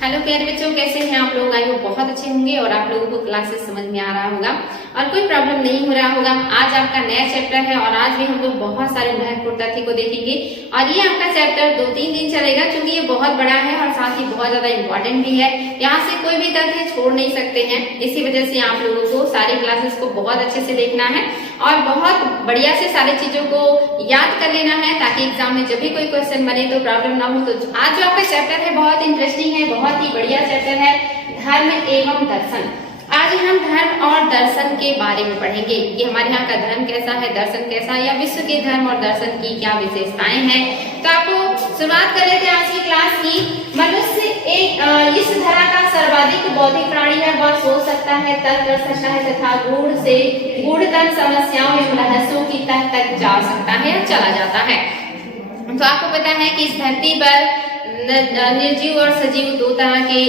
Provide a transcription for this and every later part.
Hello प्यारे बच्चों, कैसे हैं आप लोग। आई होप बहुत अच्छे होंगे और आप लोगों को क्लासेस समझ में आ रहा होगा और कोई प्रॉब्लम नहीं हो रहा होगा। आज आपका नया चैप्टर है और आज भी हम लोग बहुत सारे महत्वपूर्ण तथ्य को देखेंगे और ये आपका चैप्टर 2-3 दिन चलेगा क्योंकि ये बहुत बड़ा है और साथ ही बहुत ज्यादा इम्पोर्टेंट भी है। यहाँ से कोई भी तथ्य छोड़ नहीं सकते हैं। इसी वजह से आप लोगों को सारी क्लासेस को बहुत अच्छे से देखना है और बहुत बढ़िया से सारी चीजों को याद कर लेना है ताकि एग्जाम में जब भी कोई क्वेश्चन बने तो प्रॉब्लम ना हो। तो आज जो आपका चैप्टर है बहुत इंटरेस्टिंग है, बहुत ही बढ़िया चैप्टर है, धर्म एवं दर्शन। आज हम धर्म और दर्शन के बारे में पढ़ेंगे कि हमारे यहाँ का धर्म कैसा है, दर्शन कैसा है, या विश्व के धर्म और दर्शन की क्या विशेषताएं हैं। तो आपको शुरुआत कर लेते हैं आज की क्लास की। मनुष्य एक इस धरा का सर्वाधिक बौद्धिक प्राणी है। वह सोच सकता है, तर्क कर सकता है तथा गूढ़तम समस्याओं एवं रहस्यों की तह तक जा सकता है या चला जाता है। तो आपको पता है कि इस धरती पर निर्जीव और सजीव दो तरह के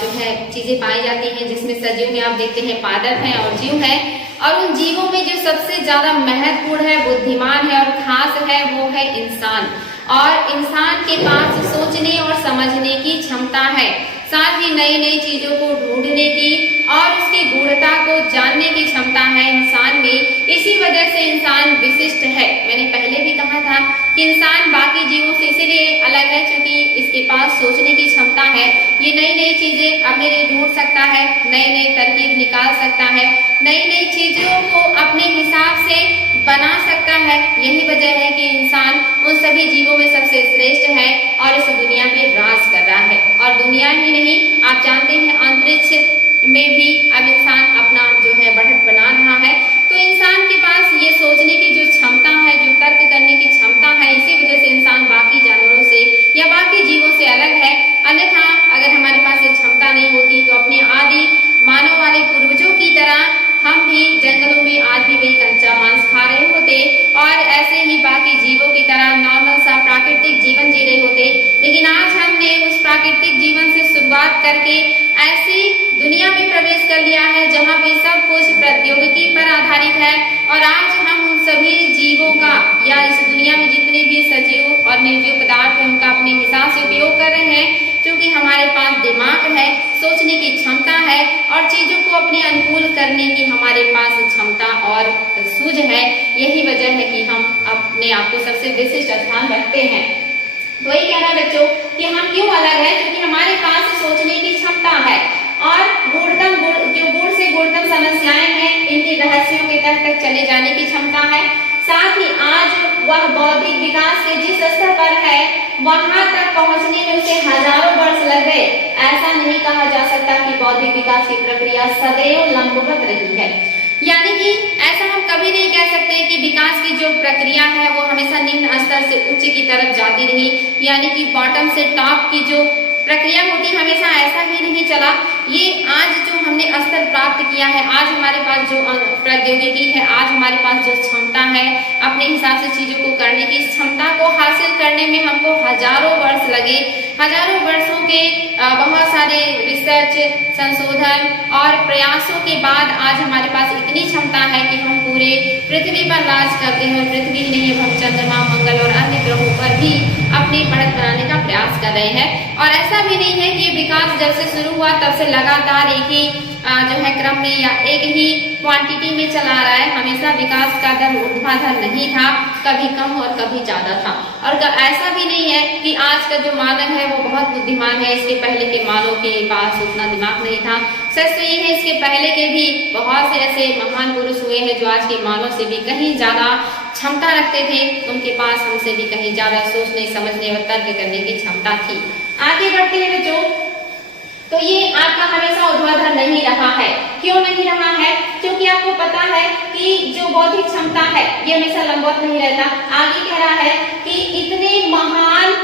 जो है चीजें पाई जाती हैं, जिसमें सजीव में आप देखते हैं पादप है और जीव है। और उन जीवों में जो सबसे ज्यादा महत्वपूर्ण है, बुद्धिमान है और खास है वो है इंसान। और इंसान के पास सोचने और समझने की क्षमता है, साथ ही नई नई चीजों को ढूंढने की और उसकी गूढ़ता को जानने की क्षमता है इंसान में। इसी वजह से इंसान विशिष्ट है। मैंने पहले भी कहा था कि इंसान बाकी जीवों से इसीलिए अलग है क्योंकि इसके पास सोचने की क्षमता है। ये नई नई चीजें अपने लिए ढूंढ सकता है, नए नए तरकीब निकाल सकता है, नई नई चीजों को अपने हिसाब से बना सकता है। यही वजह है कि इंसान उन सभी जीवों में सबसे श्रेष्ठ है और इस दुनिया में राज कर रहा है। और दुनिया ही नहीं, आप जानते हैं अंतरिक्ष में भी अब इंसान अपना जो है बढ़त बना रहा है। तो इंसान के पास ये सोचने की जो क्षमता है, जो तर्क करने की क्षमता है, इसी वजह से इंसान बाकी जानवरों से या बाकी जीवों से अलग है। अन्यथा अगर हमारे पास ये क्षमता नहीं होती तो अपने आदि मानव वाले पूर्वजों की तरह हम भी जंगलों में आज भी वही कच्चा मांस खा रहे होते और ऐसे ही बाकी जीवों की तरह नॉर्मल सा प्राकृतिक जीवन जी रहे होते। लेकिन आज हमने उस प्राकृतिक जीवन से शुरुआत करके ऐसी दुनिया में प्रवेश कर लिया है जहाँ पे सब कुछ प्रौद्योगिकी पर आधारित है। और आज हम उन सभी जीवों का या इस दुनिया में जितने भी सजीव और निर्जीव पदार्थ हैं उनका अपने हिसाब से उपयोग कर रहे हैं क्योंकि हमारे पास दिमाग है, सोचने की क्षमता है और चीजों को अपने अनुकूल करने की हमारे पास क्षमता और सूझ है। यही वजह है कि हम अपने आप को सबसे विशिष्ट स्थान रखते हैं। तो यही कहना है बच्चों कि हम क्यों अलग है, क्योंकि हमारे पास सोचने की क्षमता है और जो गूढ़ से गूढ़तम समस्याएं हैं इनके रहस्यों के तक चले जाने की क्षमता है। साथ ही आज वह बौद्धिक विकास के जिस स्तर पर है वहां तक पहुंचने में उसे हजारों वर्ष लग गए। ऐसा नहीं कहा जा सकता कि बौद्धिक विकास की प्रक्रिया सदैव लंबवत रही है। यानी कि ऐसा हम कभी नहीं कह सकते कि विकास की जो प्रक्रिया है वो हमेशा निम्न स्तर से उच्च की तरफ जाती रही, यानी कि बॉटम से टॉप की जो प्रक्रिया होती हमेशा ऐसा ही नहीं चला। ये आज जो हमने स्तर प्राप्त किया है, आज हमारे पास जो प्रौद्योगिकी है, आज हमारे पास जो क्षमता है अपने हिसाब से चीजों को करने की, इस क्षमता को हासिल करने में हमको हजारों वर्ष लगे। हजारों वर्षों के बहुत सारे रिसर्च, संशोधन और प्रयासों के बाद आज हमारे पास इतनी क्षमता है कि हम पूरे पृथ्वी पर राज करते हैं। और पृथ्वी ही नहीं, हम चंद्रमा, मंगल और अन्य ग्रहों पर भी अपनी बढ़त बनाने का प्रयास कर रहे हैं। और ऐसा भी नहीं है कि विकास जब से शुरू हुआ तब से लगातार एक ही जो है क्रम में या एक ही क्वांटिटी में चला रहा है। हमेशा विकास का दर ऊर्ध्वाधर नहीं था, कभी कम और कभी ज्यादा था। और ऐसा भी नहीं है कि आज का जो मानव है वो बहुत बुद्धिमान है, इसके पहले के मानव के पास उतना दिमाग नहीं था। सच तो ये है इसके पहले के भी बहुत से ऐसे महान पुरुष हुए हैं जो आज के मानव से भी कहीं ज्यादा क्षमता रखते थे। उनके पास हमसे भी कहीं ज्यादा सोचने, समझने और तर्क करने की क्षमता थी। आगे बढ़ते हैं बच्चों, तो ये आपका हमेशा ऊर्ध्वाधर नहीं रहा है। क्यों नहीं रहा है? क्योंकि आपको पता है कि जो बौद्धिक क्षमता है ये हमेशा लंबवत नहीं रहता। आगे कह रहा है कि इतने महान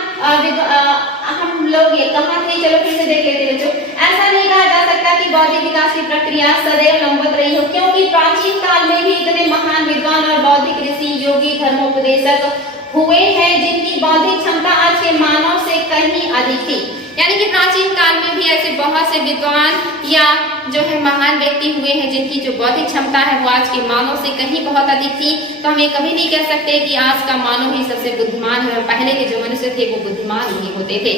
हम लोग ये कहाँ थे, चलो फिर से देख लेते हैं बच्चों। ऐसा नहीं कहा जा सकता कि बौद्धिक विकास की प्रक्रिया सदैव लंबवत रही हो, क्योंकि प्राचीन काल में भी इतने महान विद्वान और बौद्धिक ऋषि, योगी, धर्मोपदेशक हुए हैं जिनकी बौद्धिक क्षमता आज के मानव से कहीं अधिक थी। यानी कि प्राचीन काल में भी ऐसे बहुत से विद्वान या जो है महान व्यक्ति हुए हैं जिनकी जो बौद्धिक क्षमता है वो आज के मानव से कहीं बहुत अधिक थी। तो हम ये कभी नहीं कह सकते कि आज का मानव ही सबसे बुद्धिमान है और पहले के जो मनुष्य थे वो बुद्धिमान नहीं होते थे।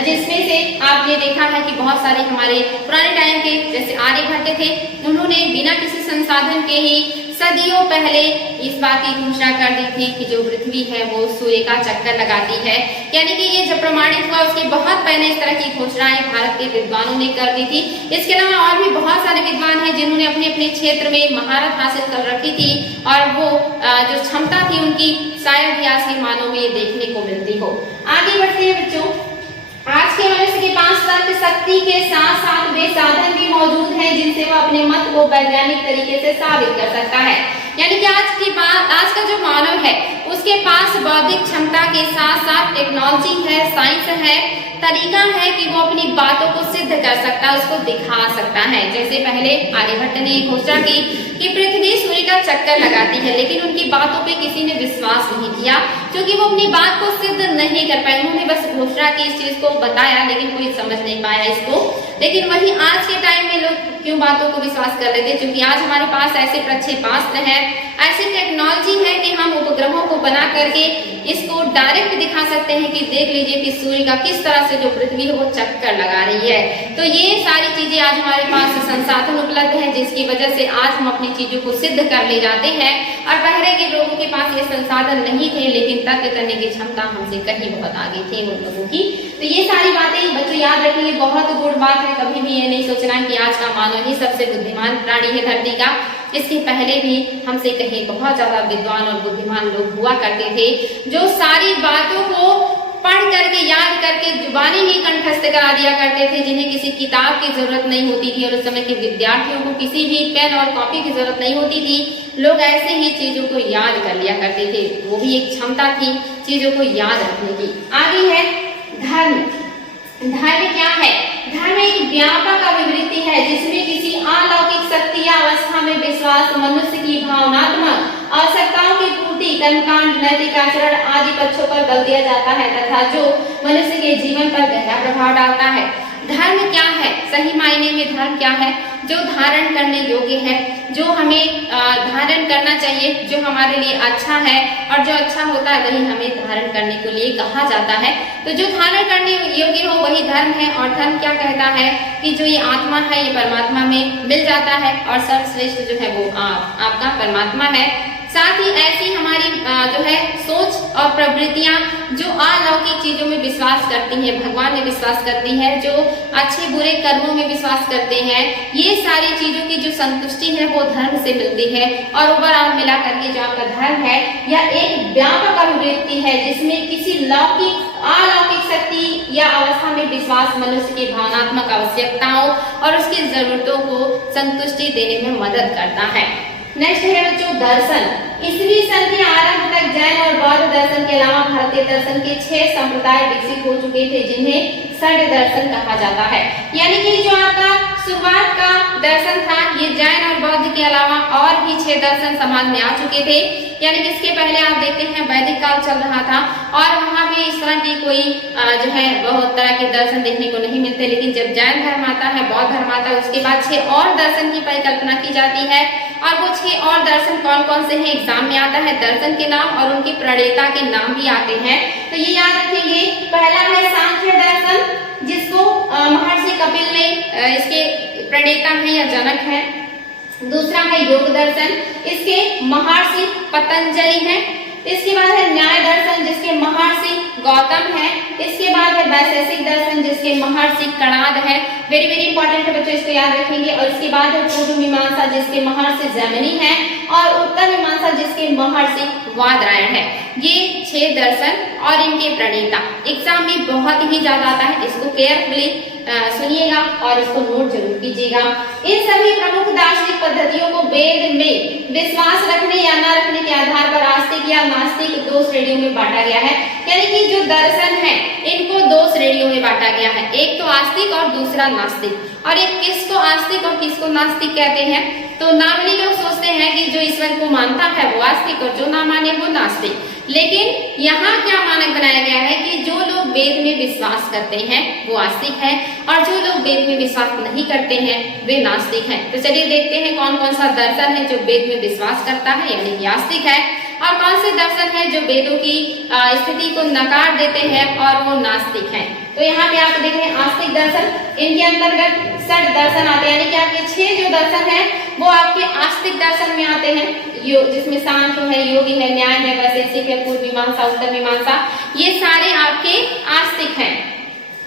जिसमें से आपने देखा है कि बहुत सारे हमारे पुराने टाइम के जैसे आर्यभट्ट थे, उन्होंने बिना किसी संसाधन के ही सदियों पहले इस बात की घोषणा कर दी थी कि जो पृथ्वी है वो सूर्य का चक्कर लगाती है। यानी कि ये जब प्रमाणित हुआ उसके बहुत पहले इस तरह की घोषणाएं भारत के विद्वानों ने कर दी थी। इसके अलावा और भी बहुत सारे विद्वान हैं जिन्होंने अपने अपने क्षेत्र में महारत हासिल कर रखी थी और वो जो क्षमता थी उनकी शायद ही आज के मानव में ये देखने को मिलती हो। आगे बढ़ते हैं बच्चों। आज के मनुष्य के पास तर्क शक्ति के साथ साथ वे साधन भी मौजूद हैं जिनसे वह अपने मत को वैज्ञानिक तरीके से साबित कर सकता है। यानी कि आज का जो मानव है उसके पास बौद्धिक क्षमता के साथ साथ टेक्नोलॉजी है, साइंस है, तरीका है कि वो अपनी बातों को सिद्ध कर सकता है, उसको दिखा सकता है। जैसे पहले आर्यभट्ट ने घोषणा की कि पृथ्वी सूर्य का चक्कर लगाती है, लेकिन उनकी बातों पे किसी ने विश्वास नहीं किया क्योंकि वो अपनी बात को सिद्ध नहीं कर पाए। उन्होंने बस घोषणा की, इस चीज को बताया, लेकिन कोई समझ नहीं पाया इसको। लेकिन वही आज के टाइम में लोग क्यों बातों को विश्वास कर लेते हैं? क्योंकि आज हमारे पास ऐसे प्रक्षेपास्त्र है, ऐसी टेक्नोलॉजी है कि हम उपग्रहों को बना करके इसको डायरेक्ट दिखा सकते हैं कि देख लीजिए कि सूर्य का किस तरह से जो पृथ्वी है वो चक्कर लगा रही है। तो ये सारी चीजें आज हमारे पास संसाधन उपलब्ध है जिसकी वजह से आज हम अपनी चीजों को सिद्ध कर ले जाते हैं। और पहले के लोगों के पास ये संसाधन नहीं थे, लेकिन तर्क करने की क्षमता हमसे कहीं बहुत आगे थी उन लोगों की। तो ये सारी बातें बच्चों याद रखेंगे, बहुत गुड बात है। कभी भी ये नहीं सोचना कि आज का मानव ही सबसे बुद्धिमान प्राणी है धरती का। इसके पहले भी हमसे कहीं बहुत ज्यादा विद्वान और बुद्धिमान लोग हुआ करते थे जो सारी बातों को पढ़ करके याद करके जुबानी ही कंठस्थ करा दिया करते थे, जिन्हें किसी किताब की जरूरत नहीं होती थी और उस समय के विद्यार्थियों को किसी भी पेन और कॉपी की जरूरत नहीं होती थी। लोग ऐसे ही चीजों को याद कर लिया करते थे, वो भी एक क्षमता थी चीजों को याद रखने की। आगे है धर्म। धर्म क्या है? धर्म एक व्यापक अभिवृत्ति है जिसमें किसी अलौकिक शक्ति या अवस्था में विश्वास, मनुष्य की भावनात्मक आवश्यकताओं की पूर्ति, कर्मकांड, नैतिक आचरण आदि पक्षों पर बल दिया जाता है तथा जो मनुष्य के जीवन पर गहरा प्रभाव डालता है। धर्म क्या है? सही मायने में धर्म क्या है? जो धारण करने योग्य है, जो हमें धारण करना चाहिए, जो हमारे लिए अच्छा है और जो अच्छा होता है वही हमें धारण करने के लिए कहा जाता है। तो जो धारण करने योग्य हो वही धर्म है। और धर्म क्या कहता है कि जो ये आत्मा है ये परमात्मा में मिल जाता है और सर्वश्रेष्ठ जो है वो आपका परमात्मा है। साथ ही ऐसी हमारी जो है सोच और प्रवृत्तियां जो अलौकिक चीजों में विश्वास करती हैं, भगवान में विश्वास करती हैं, जो अच्छे बुरे कर्मों में विश्वास करते हैं, ये सारी चीजों की जो संतुष्टि है वो धर्म से मिलती है। और ओवरऑल मिला करके जो आपका धर्म है यह एक व्यापक अभिवृत्ति है जिसमें किसी अलौकिक शक्ति या अवस्था में विश्वास मनुष्य की भावनात्मक आवश्यकताओं और उसकी जरूरतों को संतुष्टि देने में मदद करता है। नेक्स्ट है बच्चों दर्शन। ईस्वी सदी के आरंभ तक जैन और बौद्ध दर्शन के अलावा भारतीय दर्शन के 6 संप्रदाय विकसित हो चुके थे जिन्हें षड दर्शन कहा जाता है। यानी कि जो आपका शुरुआत का दर्शन था ये जैन और बौद्ध के अलावा और भी 6 दर्शन समाज में आ चुके थे। यानी कि इसके पहले आप देखते हैं वैदिक काल चल रहा था और वहां में इस तरह की कोई जो है बहुत तरह के दर्शन देखने को नहीं मिलते। लेकिन जब जैन धर्म आता है, बौद्ध धर्म आता है, उसके बाद 6 और दर्शन की परिकल्पना की जाती है। और वो 6 और दर्शन कौन कौन से हैं एग्जाम में आता है, दर्शन के नाम और उनके प्रणेता के नाम भी आते हैं। तो ये याद रखेंगे। पहला है सांख्य दर्शन जिसको महर्षि कपिल ने इसके प्रणेता हैं या जनक हैं। दूसरा है योग दर्शन, इसके महर्षि पतंजलि हैं। इसके बाद है न्याय दर्शन जिसके महर्षि गौतम है। इसके बाद है वैशेषिक दर्शन जिसके महर्षि कणाद है। वेरी वेरी इंपॉर्टेंट है बच्चों, इसको याद रखेंगे। और इसके बाद है पूर्व मीमांसा जिसके महर्षि जैमिनी है और उत्तर मीमांसा जिसके महर्षि वादरायण है। ये 6 दर्शन और इनके प्रणेता एग्जाम में बहुत ही ज्यादा आता है। इसको केयरफुली सुनिएगा और इसको नोट जरूर कीजिएगा। इन सभी प्रमुख दार्शनिक पद्धतियों को वेद में विश्वास रखने या न रखने के आधार पर आस्तिक या नास्तिक 2 श्रेणियों में बांटा गया है। यानी कि जो दर्शन है इनको 2 श्रेणियों में बांटा गया है, एक तो आस्तिक और दूसरा नास्तिक। और एक किसको आस्तिक और किसको नास्तिक कहते हैं? तो नॉर्मली लोग सोचते हैं कि जो ईश्वर को मानता है वो आस्तिक और जो ना माने वो नास्तिक। लेकिन यहाँ क्या मानक बनाया गया है कि जो लोग वेद में विश्वास करते हैं वो आस्तिक है, और जो लोग वेद में विश्वास नहीं करते हैं वे नास्तिक हैं। तो चलिए देखते हैं कौन कौन सा दर्शन है जो वेद में विश्वास करता है यानी कि आस्तिक है, और कौन से दर्शन है जो वेदों की स्थिति को नकार देते हैं और वो नास्तिक हैं। तो यहाँ पे आप देख रहे हैं आस्तिक दर्शन, इनके अंतर्गत 6 दर्शन आते हैं, यानी कि आपके 6 जो दर्शन है वो आपके आस्तिक दर्शन में आते हैं, जिसमें सांख्य है, योगी है, न्याय है, वैशेषिक है, पूर्व मीमांसा, उत्तर मीमांसा, ये सारे आपके आस्तिक हैं।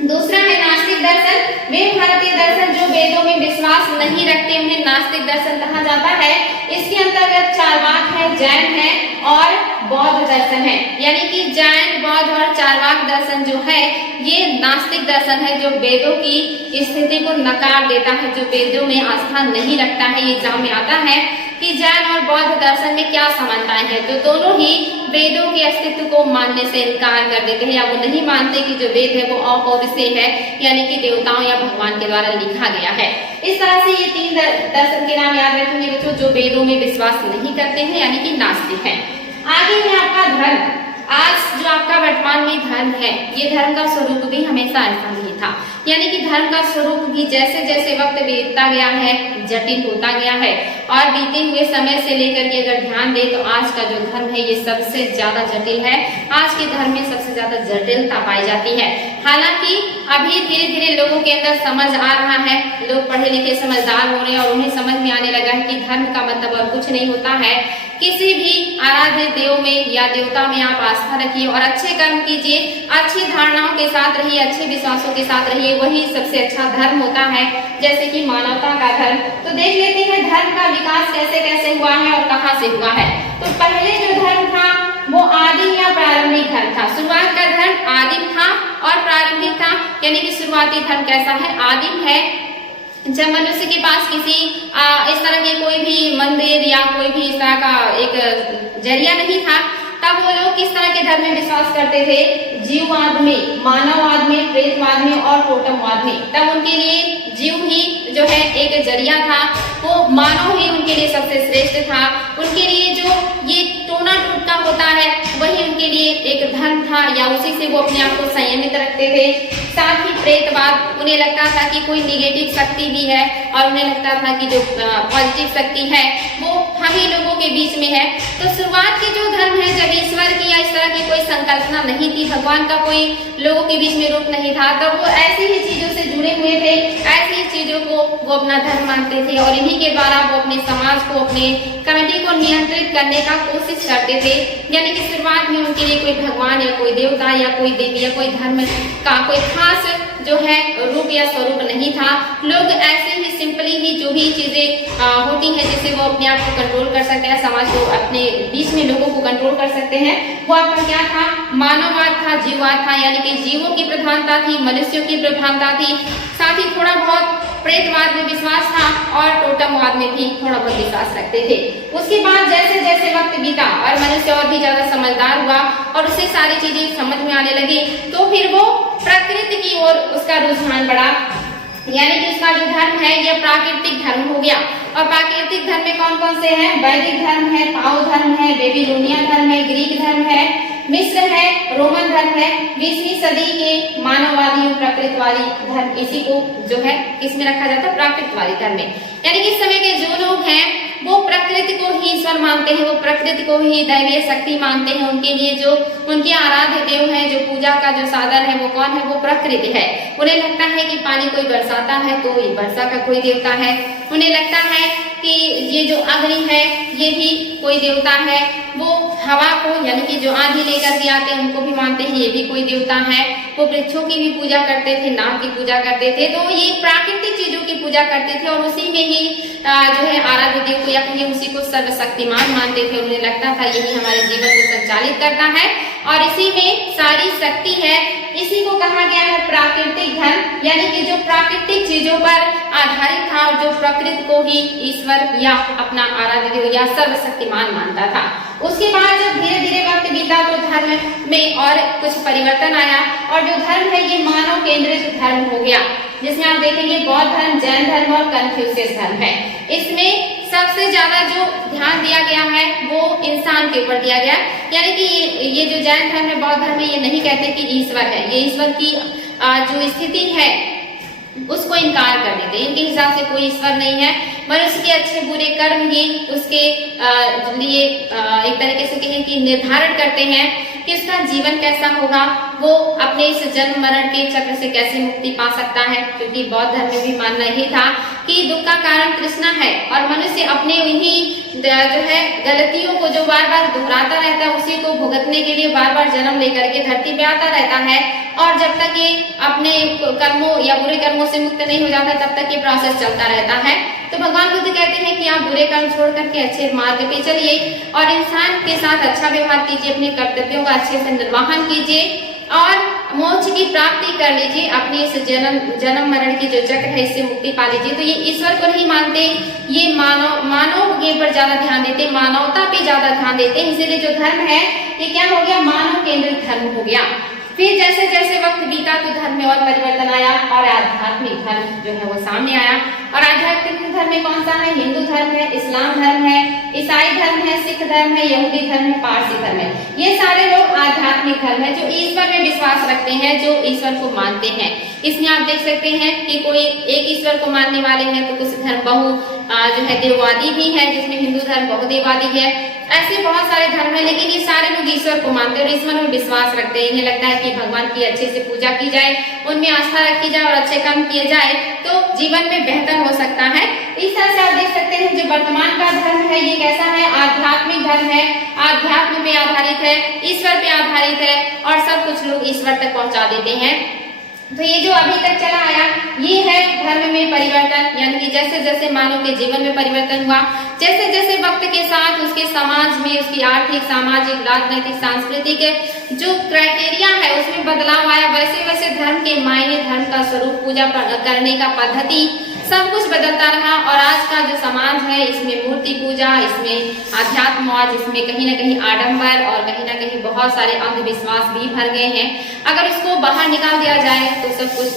दूसरा है नास्तिक दर्शन। वे भारतीय दर्शन जो वेदों में विश्वास नहीं रखते उन्हें नास्तिक दर्शन कहा जाता है। इसके अंतर्गत चार्वाक है, जैन है और बौद्ध दर्शन है, यानी कि जैन, बौद्ध और चार्वाक दर्शन जो है ये नास्तिक दर्शन है जो वेदों की स्थिति को नकार देता है, जो वेदों में आस्था नहीं रखता है। ये एग्जाम में आता है कि जैन और बौद्ध दर्शन में क्या समानताएं हैं, तो दोनों ही वेदों के अस्तित्व को मानने से इनकार कर देते हैं, या वो नहीं मानते कि जो वेद है वो अपौरुषेय है, यानी कि देवताओं या भगवान के द्वारा लिखा गया है। इस तरह से ये 3 दर्शन के नाम याद रखेंगे बच्चों, जो वेदों में विश्वास नहीं करते हैं यानी कि नास्तिक है। आगे है आपका धर्म। आज जो आपका वर्तमान में धर्म है, ये धर्म का स्वरूप भी हमेशा ऐसा नहीं था, यानी कि धर्म का स्वरूप भी जैसे जैसे वक्त बीतता गया है जटिल होता गया है, और बीते हुए समय से लेकर के अगर ध्यान दें तो आज का जो धर्म है ये सबसे ज्यादा जटिल है। आज के धर्म में सबसे ज्यादा जटिलता पाई जाती है। हालांकि अभी धीरे धीरे लोगों के अंदर समझ आ रहा है, लोग पढ़े लिखे समझदार हो रहे हैं और उन्हें समझ में आने लगा है कि धर्म का मतलब और कुछ नहीं होता है। किसी भी आराध्य देव में या देवता में आप आस्था रखिए और अच्छे कर्म कीजिए, अच्छी धारणाओं के साथ रहिए, अच्छे विश्वासों के साथ रहिए, वही सबसे अच्छा धर्म होता है, जैसे कि मानवता का धर्म। तो देख लेते हैं धर्म का विकास कैसे कैसे हुआ है और कहाँ से हुआ है। तो पहले जो धर्म था वो आदिम या प्रारंभिक धर्म था। शुरुआत का धर्म आदिम था और प्रारंभिक था, यानी कि शुरुआती धर्म कैसा है, आदिम है। जब मनुष्य के पास किसी इस तरह के कोई भी मंदिर या कोई भी इस तरह का एक जरिया नहीं था, तब वो लोग किस तरह के धर्म में विश्वास करते थे, जीववाद में, मानववाद में, प्रेतवाद में और टोटमवाद में। तब उनके लिए जीव ही जो है एक जरिया था, वो मानव ही उनके लिए सबसे श्रेष्ठ था। उनके लिए जो ये टोना टोटका होता है वही उनके लिए एक धर्म था, या उसी से वो अपने आप को संयमित रखते थे। साथ ही प्रेतवाद, उन्हें लगता था कि कोई निगेटिव शक्ति भी है और उन्हें लगता था कि जो पॉजिटिव शक्ति है वो हम ही लोगों के बीच में है। तो शुरुआत के जो धर्म है, जब ईश्वर की या इस तरह की कोई संकल्पना नहीं थी, भगवान का कोई लोगों के बीच में रूप नहीं था, तब वो ऐसी ही चीजों से जुड़े हुए थे, ऐसी ही चीजों को वो अपना धर्म मानते थे और इन्हीं के द्वारा वो अपने समाज को, अपने कमेटी को नियंत्रित करने का कोशिश करते थे। यानी कि शुरुआत में उनके लिए कोई भगवान या कोई देवता या कोई देवी या कोई धर्म का कोई खास जो है रूप या स्वरूप नहीं था। लोग ऐसे ही सिंपली ही जो भी चीजें होती हैं जिससे वो अपने आप को कंट्रोल कर सकते हैं, समाज को, अपने बीच में लोगों को कंट्रोल कर सकते हैं, वो आपका क्या था, मानववाद था, जीववाद था, यानी कि जीवों की प्रधानता थी, मनुष्यों की प्रधानता थी। साथ ही थोड़ा बहुत प्रेतवाद में विश्वास था और टोटमवाद में भी थोड़ा बहुत विश्वास रखते थे। उसके बाद जैसे जैसे वक्त बीता और मनुष्य और भी ज्यादा समझदार हुआ और उसे सारी चीजें समझ में आने लगी, तो फिर वो प्रकृति की ओर उसका रुझान बढ़ा, यानी कि उसका जो धर्म है यह प्राकृतिक धर्म हो गया। और प्राकृतिक धर्म में कौन कौन से हैं, वैदिक धर्म है, ताओ धर्म है, बेबीलोनियन धर्म है, ग्रीक धर्म है, मिस्र है, रोमन धर्म है। 20वीं सदी के मानववादी और प्रकृतिवादी धर्म, इसी को जो है किसमें रखा जाता है, प्राकृतिकवादी धर्म में। यानी कि इस समय के जो लोग हैं वो प्रकृति को ही ईश्वर मानते हैं, वो प्रकृति को ही दैवीय शक्ति मानते हैं। उनके लिए जो उनके आराध्य देव है, जो पूजा का जो साधन है वो कौन है, वो प्रकृति है। उन्हें लगता है कि पानी कोई बरसाता है तो वर्षा का कोई देवता है। उन्हें लगता है कि ये जो अग्नि है ये भी कोई देवता है। वो हवा को, यानी कि जो आंधी लेकर के आते हैं उनको भी मानते हैं, ये भी कोई देवता है। वो वृक्षों की भी पूजा करते थे, नाग की पूजा करते थे। तो ये प्राकृतिक चीजों की पूजा करते थे और उसी में ही जो है आराध्य देव को या कहीं उसी को सर्वशक्तिमान मानते थे। उन्हें लगता था यही हमारे जीवन को संचालित करता है और इसी में सारी शक्ति है। इसी को कहा गया है प्राकृतिक धर्म, यानी कि जो प्राकृतिक चीजों पर आधारित था और जो प्रकृति को ही ईश्वर या अपना आराध्य देव या सर्वशक्तिमान मानता था। उसके बाद जब धीरे धीरे वक्त बीता तो धर्म में और कुछ परिवर्तन आया और जो धर्म है ये मानव केंद्रित धर्म हो गया, जिसमें आप देखेंगे बौद्ध धर्म, जैन धर्म और कन्फ्यूशियस धर्म है। इसमें सबसे ज्यादा जो ध्यान दिया गया है वो इंसान के ऊपर दिया गया, यानी कि ये जो जैन धर्म है, बौद्ध धर्म है, ये नहीं कहते कि ईश्वर है, ये ईश्वर की जो स्थिति है उसको इनकार कर देते हैं। इनके हिसाब से कोई ईश्वर नहीं है, मनुष्य के अच्छे बुरे कर्म ही उसके लिए एक तरीके से कहें कि निर्धारण करते हैं कि उसका जीवन कैसा होगा, वो अपने इस जन्म मरण के चक्र से कैसे मुक्ति पा सकता है। क्योंकि बौद्ध धर्म में भी मानना यही था कि दुख का कारण तृष्णा है और मनुष्य अपने उन्हीं जो है गलतियों को जो बार बार दोहराता रहता है, उसी को भुगतने के लिए बार बार जन्म लेकर के धरती पे आता रहता है, और जब तक ये अपने कर्मों या बुरे कर्मों से मुक्त नहीं हो जाता तब तक ये प्रोसेस चलता रहता है। तो भगवान बुद्ध कहते हैं कि आप बुरे कर्म छोड़ करके अच्छे मार्ग पे चलिए और इंसान के साथ अच्छा व्यवहार कीजिए, अपने कर्तव्यों का अच्छे से निर्वहन कीजिए और मोक्ष की प्राप्ति कर लीजिए, अपनी इस जन्म मरण की जो चक्र है इससे मुक्ति पा लीजिए। तो ये ईश्वर को नहीं मानते, ये मानव के पर ज्यादा ध्यान देते, मानवता पे ज्यादा ध्यान देते हैं। इसीलिए जो धर्म है ये क्या हो गया, मानव केंद्रित धर्म हो गया। फिर जैसे जैसे वक्त बीता तो धर्म में और परिवर्तन आया और आध्यात्मिक धर्म जो है वो सामने आया। और आध्यात्मिक धर्म में कौन सा है, हिंदू धर्म है, इस्लाम धर्म है, ईसाई धर्म है, सिख धर्म है, यहूदी धर्म है, पारसी धर्म है। ये सारे लोग आध्यात्मिक धर्म है जो ईश्वर में विश्वास रखते हैं, जो ईश्वर को मानते हैं। इसमें आप देख सकते हैं कि कोई एक ईश्वर को मानने वाले हैं, तो कुछ धर्म बहु जो है देववादी भी है, जिसमें हिंदू धर्म बहुदेववादी है। ऐसे बहुत सारे धर्म है, लेकिन ये सारे लोग ईश्वर को मानते हैं और ईश्वर में विश्वास रखते हैं। इन्हें लगता है कि भगवान की अच्छे से पूजा की जाए, उनमें आस्था रखी जाए और अच्छे काम किए जाए तो जीवन में बेहतर हो सकता है। इस तरह से आप देख सकते हैं जो वर्तमान का धर्म है ये कैसा है, आध्यात्मिक धर्म है, आध्यात्म पे आधारित है, ईश्वर पे आधारित है और सब कुछ लोग ईश्वर तक पहुंचा देते हैं। तो ये जो अभी तक चला आया ये है धर्म में परिवर्तन, यानी कि जैसे जैसे मानव के जीवन में परिवर्तन हुआ, जैसे जैसे वक्त के साथ उसके समाज में उसकी आर्थिक, सामाजिक, राजनीतिक, सांस्कृतिक जो क्राइटेरिया है उसमें बदलाव आया, वैसे वैसे धर्म के मायने, धर्म का स्वरूप, पूजा करने का पद्धति सब कुछ बदलता रहा। और आज का जो समाज है इसमें मूर्ति पूजा, इसमें अध्यात्मवाद, इसमें कहीं ना कहीं आडंबर और कहीं ना कहीं बहुत सारे अंधविश्वास भी भर गए हैं। अगर इसको बाहर निकाल दिया जाए तो सब कुछ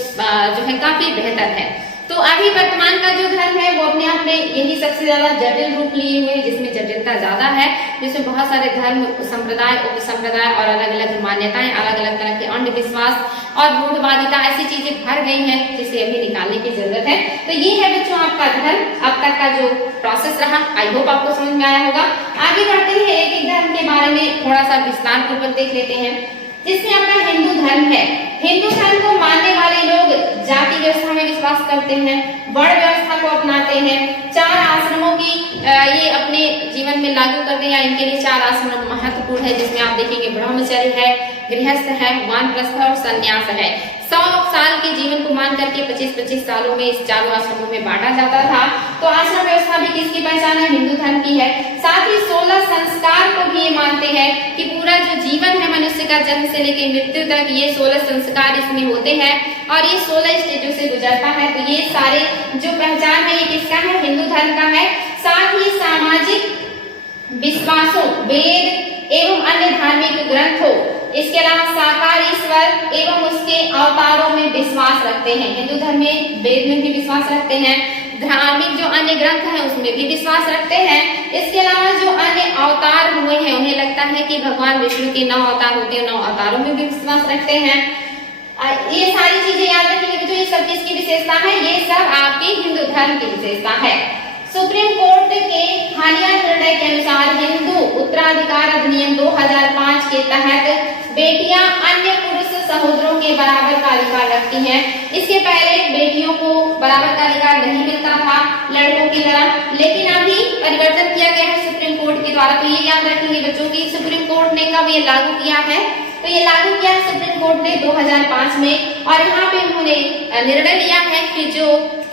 जो है काफी बेहतर है। तो अभी वर्तमान का जो धर्म है वो अपने आप में यही सबसे ज्यादा जटिल रूप लिए हुए, जिसमें जटिलता ज्यादा है, जिसमें बहुत सारे धर्म, संप्रदाय, उप संप्रदाय और अलग अलग मान्यताएं, अलग अलग तरह के अंधविश्वास और मूढ़वादिता ऐसी चीजें भर गई हैं जिसे अभी निकालने की जरूरत है। तो ये है बच्चों आपका धर्म, अब तक का जो प्रोसेस रहा, आई होप आपको समझ में आया होगा। आगे बढ़ते हैं, एक एक धर्म के बारे में थोड़ा सा विस्तार पूर्वक देख लेते हैं। जिसमें अपना हिंदू धर्म है, हिंदू धर्म को मानने वाले लोग जाति व्यवस्था में विश्वास करते हैं, वर्ण व्यवस्था को अपनाते हैं, 4 आश्रमों की ये अपने जीवन में लागू करते हैं, या इनके लिए 4 आश्रम महत्वपूर्ण है, जिसमें आप देखेंगे ब्रह्मचर्य है, गृहस्थ है, वानप्रस्थ और संन्यास है। 100 साल के जीवन को मान करके 25-25 सालों में इस 4 आश्रमों में बांटा जाता था। तो आश्रम व्यवस्था भी किसकी पहचान है, हिंदू धर्म की है। साथ ही 16 संस्कार को भी ये मानते हैं कि पूरा जो जीवन है मनुष्य का जन्म से लेकर मृत्यु तक ये 16 संस्कार इसमें होते हैं और ये 16 स्टेजों से गुजरता है। तो ये सारे जो पहचान है ये किसका है, हिंदू धर्म का है। साथ ही सामाजिक विश्वासों, वेद एवं अन्य धार्मिक ग्रंथों, इसके अलावा साकार ईश्वर एवं उसके अवतारों में विश्वास रखते हैं। हिंदू धर्म में वेद में भी विश्वास रखते हैं, धार्मिक जो अन्य ग्रंथ हैं उसमें भी विश्वास रखते हैं। इसके अलावा जो अन्य अवतार हुए हैं उन्हें लगता है कि भगवान विष्णु के 9 अवतार होते हैं, 9 अवतारों में भी विश्वास रखते हैं। ये सारी चीजें याद रखेंगे जो ये सब किसकी विशेषता है, ये सब आपकी हिंदू धर्म की विशेषता है। सुप्रीम कोर्ट के हालिया निर्णय के अनुसार हिंदू उत्तराधिकार अधिनियम 2005 के तहत बेटियां अन्य पुरुष सहोदरों के बराबर का अधिकार रखती हैं। इसके पहले बेटियों को बराबर का अधिकार नहीं मिलता था लड़कों की तरह, लेकिन अभी परिवर्तन किया गया है सुप्रीम कोर्ट के द्वारा। तो ये याद रखेंगे बच्चों की सुप्रीम कोर्ट ने कब ये लागू किया है, तो ये लागू किया है सुप्रीम कोर्ट ने 2005 में। और यहाँ पे उन्होंने निर्णय लिया है कि जो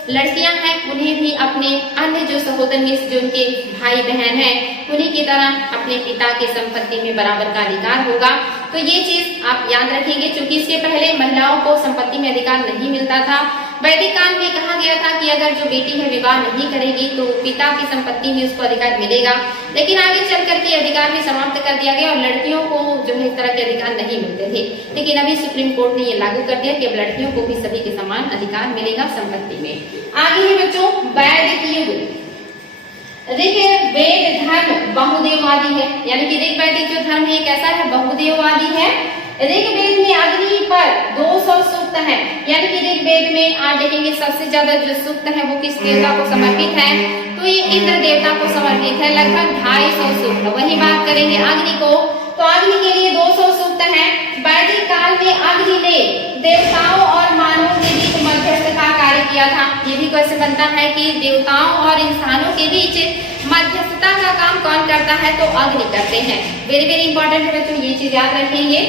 लड़कियां हैं उन्हें भी अपने अन्य जो सहोदर में जो उनके भाई बहन हैं उन्हीं की तरह अपने पिता की संपत्ति में बराबर का अधिकार होगा। तो ये चीज आप याद रखेंगे, क्योंकि इसके पहले महिलाओं को संपत्ति में अधिकार नहीं मिलता था। वैदिक काल में कहा गया था कि अगर जो बेटी है विवाह नहीं करेगी तो पिता की संपत्ति में उसको अधिकार मिलेगा, लेकिन आगे चल करके अधिकार में समाप्त कर दिया गया और लड़कियों को जो है इस तरह के अधिकार नहीं मिलते थे। लेकिन अभी सुप्रीम कोर्ट ने ये लागू कर दिया कि अब लड़कियों को भी सभी के समान अधिकार मिलेगा संपत्ति में। आगे है बच्चों वैदिक युग। ऋग्वेद धर्म बहुदेववादी है, यानी कि ऋग्वैदिक जो धर्म है कैसा है, बहुदेववादी है। ऋग्वेद में अग्नि पर 200 सूक्त है, यानी कि ऋग्वेद में आप देखेंगे सबसे ज्यादा जो सूक्त है वो किस देवता को समर्पित है, तो ये इंद्र देवता को समर्पित है, लगभग 250 सूक्त। वही बात करेंगे अग्नि को, तो अग्नि के लिए 200 सूक्त है। वैदिक काल में अग्नि ने देवताओं और मानवों के बीच मध्यस्थ का कार्य किया था। ये भी क्वेश्चन बनता है कि देवताओं और इंसानों के बीच मध्यस्थता का काम कौन करता है, तो अग्नि करते हैं। वेरी वेरी इंपॉर्टेंट है बच्चों, ये चीज याद रखेंगे।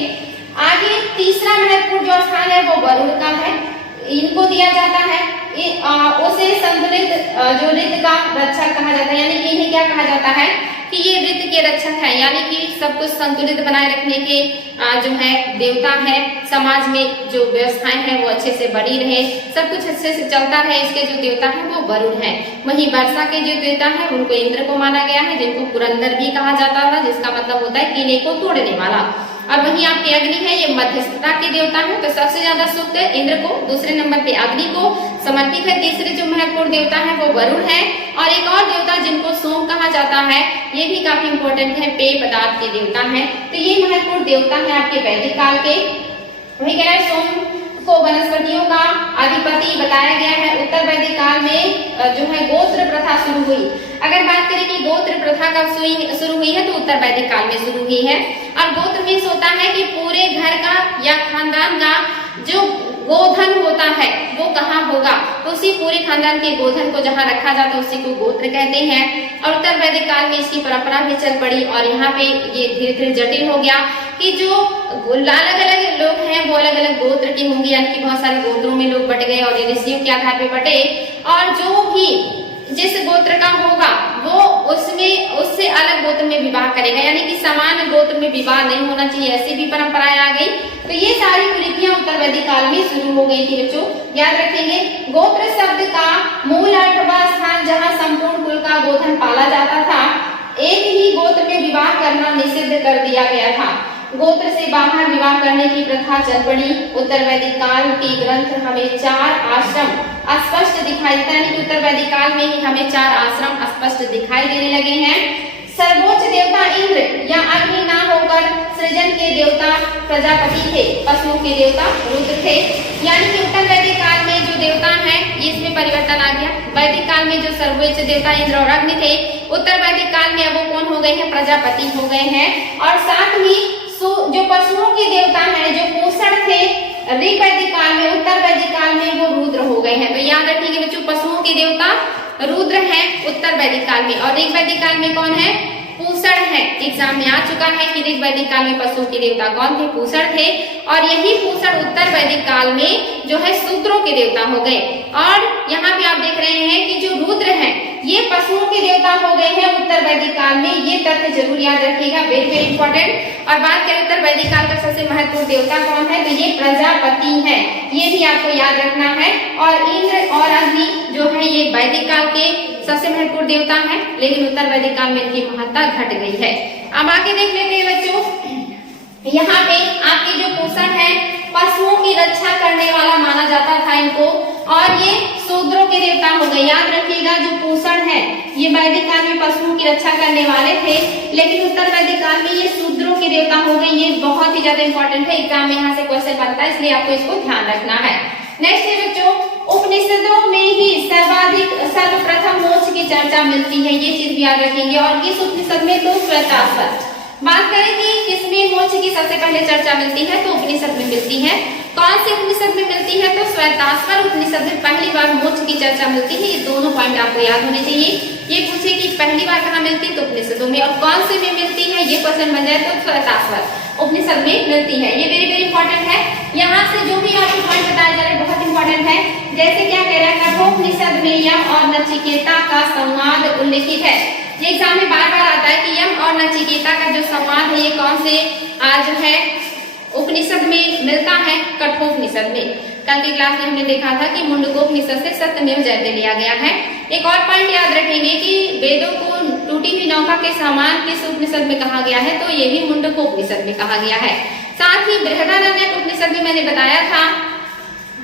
आगे तीसरा महत्वपूर्ण जो स्थान है वो वरुण का है, इनको दिया जाता है। उसे संतुलित जो ऋतु का रक्षक कहा जाता है, यानी कि इन्हें क्या कहा जाता है कि ये ऋतु के रक्षक है, यानी कि सब कुछ संतुलित बनाए रखने के जो है देवता है। समाज में जो व्यवस्थाएं हैं वो अच्छे से बनी रहे, सब कुछ अच्छे से चलता रहे, इसके जो देवता है वो वरुण है। वहीं वर्षा के जो देवता है उनको इंद्र को माना गया है, जिनको पुरंदर भी कहा जाता था, जिसका मतलब होता है कीले को तोड़ने वाला। और वहीं आपके अग्नि है, ये मध्यस्थता के देवता है, तो सबसे ज्यादा सूक्त इंद्र को, दूसरे नंबर पे अग्नि को समर्पित है। तीसरे जो महत्वपूर्ण देवता है वो वरुण है। और एक और देवता जिनको सोम कहा जाता है, ये भी काफी इंपॉर्टेंट है, पेय पदार्थ के देवता है। तो ये महत्वपूर्ण देवता है आपके वैदिक काल के। वही कह रहा है सोम को वनस्पतियों का अधिपति बताया गया है। उत्तर वैदिक काल में जो है गोत्र प्रथा शुरू हुई। अगर बात करें कि गोत्र प्रथा कब शुरू हुई है, तो उत्तर वैदिक काल में शुरू हुई है। और गोत्र मीन्स होता है कि पूरे घर का या खानदान का जो गोधन होता है वो कहाँ होगा, तो उसी पूरे खानदान के गोधन को जहाँ रखा जाता है उसी को गोत्र कहते हैं। और उत्तर वैदिक काल में इसकी परंपरा भी चल पड़ी, और यहाँ पे ये धीरे धीरे जटिल हो गया कि जो अलग अलग लोग हैं वो अलग अलग गोत्र के होंगे, यानी कि बहुत सारे गोत्रों में लोग बट गए और ये ऋषियों के आधार पे बटे। और जो भी जिस गोत्र का होगा वो उससे अलग गोत्र में विवाह करेगा, यानी कि समान गोत्र में विवाह नहीं होना चाहिए, ऐसी भी परंपराएं आ गई। तो ये सारी कुरीतियां उत्तर वैदिक काल में शुरू हो गई थी बच्चों, याद रखेंगे। गोत्र शब्द का मूल अर्थ व स्थान जहाँ संपूर्ण कुल का गोधन पाला जाता था, एक ही गोत्र में विवाह करना निषिद्ध कर दिया गया था। गोत्र से बाहर विवाह करने की प्रथा चल पड़ी। उत्तर वैदिक काल के ग्रंथ हमें 4 आश्रम स्पष्ट दिखाई देता है, उत्तर वैदिक काल में ही हमें 4 आश्रम स्पष्ट दिखाई देने लगे हैं। सर्वोच्च देवता इंद्र या अग्नि ना होकर सृजन के देवता प्रजापति थे, पशुओं के देवता रुद्र थे। यानी कि उत्तर वैदिक काल में जो देवता हैं इसमें परिवर्तन आ गया। वैदिक काल में जो सर्वोच्च देवता इंद्र और अग्नि थे, उत्तर वैदिक काल में अब वो कौन हो गए हैं, प्रजापति हो गए हैं। और साथ ही जो पशुओं के देवता हैं, जो पोषण थे ऋग्वैदिक काल में, उत्तर वैदिक काल में वो रुद्र हो गए हैं। तो याद रखिएगा बच्चों, पशुओं के देवता रुद्र हैं उत्तर वैदिक काल में, और ऋग्वैदिक काल में कौन है, पूषण है। एग्जाम में आ चुका है कि ऋग्वैदिक काल में पशुओं के देवता कौन थे, पूषण थे। और यही पूषण उत्तर वैदिक काल में जो है शूद्रों के देवता हो गए। और यहाँ पे आप देख रहे हैं कि जो रुद्र हैं ये पशुओं के देवता हो गए हैं उत्तर वैदिक काल में। ये तथ्य जरूर याद रखिएगा, वेरी वेरी इंपॉर्टेंट। और बात करें उत्तर वैदिक काल का सबसे महत्वपूर्ण देवता कौन है, तो ये प्रजापति है, ये भी आपको याद रखना है। और इंद्र और अग्नि जो है ये वैदिक काल के सबसे महत्वपूर्ण देवता है, लेकिन उत्तर वैदिक काल में इनकी महत्ता घट गई है। अब आगे देख लेते हैं बच्चों, यहाँ पे आपके जो पोषण है पशुओं की रक्षा करने वाला माना जाता था इनको, और ये शूद्रों के देवता हो गए। याद रखिएगा जो पोषण है ये वैदिक काल में पशुओं की रक्षा करने वाले थे, लेकिन उत्तर वैदिक काल में ये शूद्रों के देवता हो गए। ये बहुत ही ज्यादा इंपॉर्टेंट है, एग्जाम में यहाँ से क्वेश्चन बनता है, इसलिए आपको इसको ध्यान रखना है। नेक्स्ट है बच्चों, उपनिषदों में ही सर्वप्रथम मोक्ष की चर्चा मिलती है, ये चीज भी याद रखेंगे। और किस उपनिषद में, तो श्वेताश्वर। बात करें कि किसमें मोक्ष की सबसे पहले चर्चा मिलती है, तो उपनिषद में मिलती है। कौन से उपनिषद में मिलती है, तो श्वेताश्वर उपनिषद में पहली बार मोक्ष की चर्चा मिलती है। ये दोनों पॉइंट आपको याद होने चाहिए। ये पूछे कि पहली बार कहाँ मिलती है, तो उपनिषदों में, और कौन से में मिलती है, ये क्वेश्चन बन जाए तो श्वेताश्वर उपनिषद में मिलती है। ये वेरी वेरी इंपॉर्टेंट है। यहाँ से जो भी आपको पॉइंट बताया जा रहा है बहुत इंपॉर्टेंट है। जैसे क्या कह रहा है, कठोपनिषद में यम और नचिकेता का संवाद उल्लेखित है। ये एग्जाम में बार बार आता है कि यम और नचिकेता का जो संवाद है ये कौन से जो है उपनिषद में मिलता है, कठोपनिषद में। कल की क्लास में हमने देखा था कि मुंडकोपनिषद से सत्यमेव जयते लिया गया है। एक और पॉइंट याद रखेंगे कि वेदों को टूटी हुई नौका के समान किस उपनिषद में कहा गया है, तो ये भी मुंडकोपनिषद में कहा गया है। साथ ही बृहदारण्यक उपनिषद में मैंने बताया था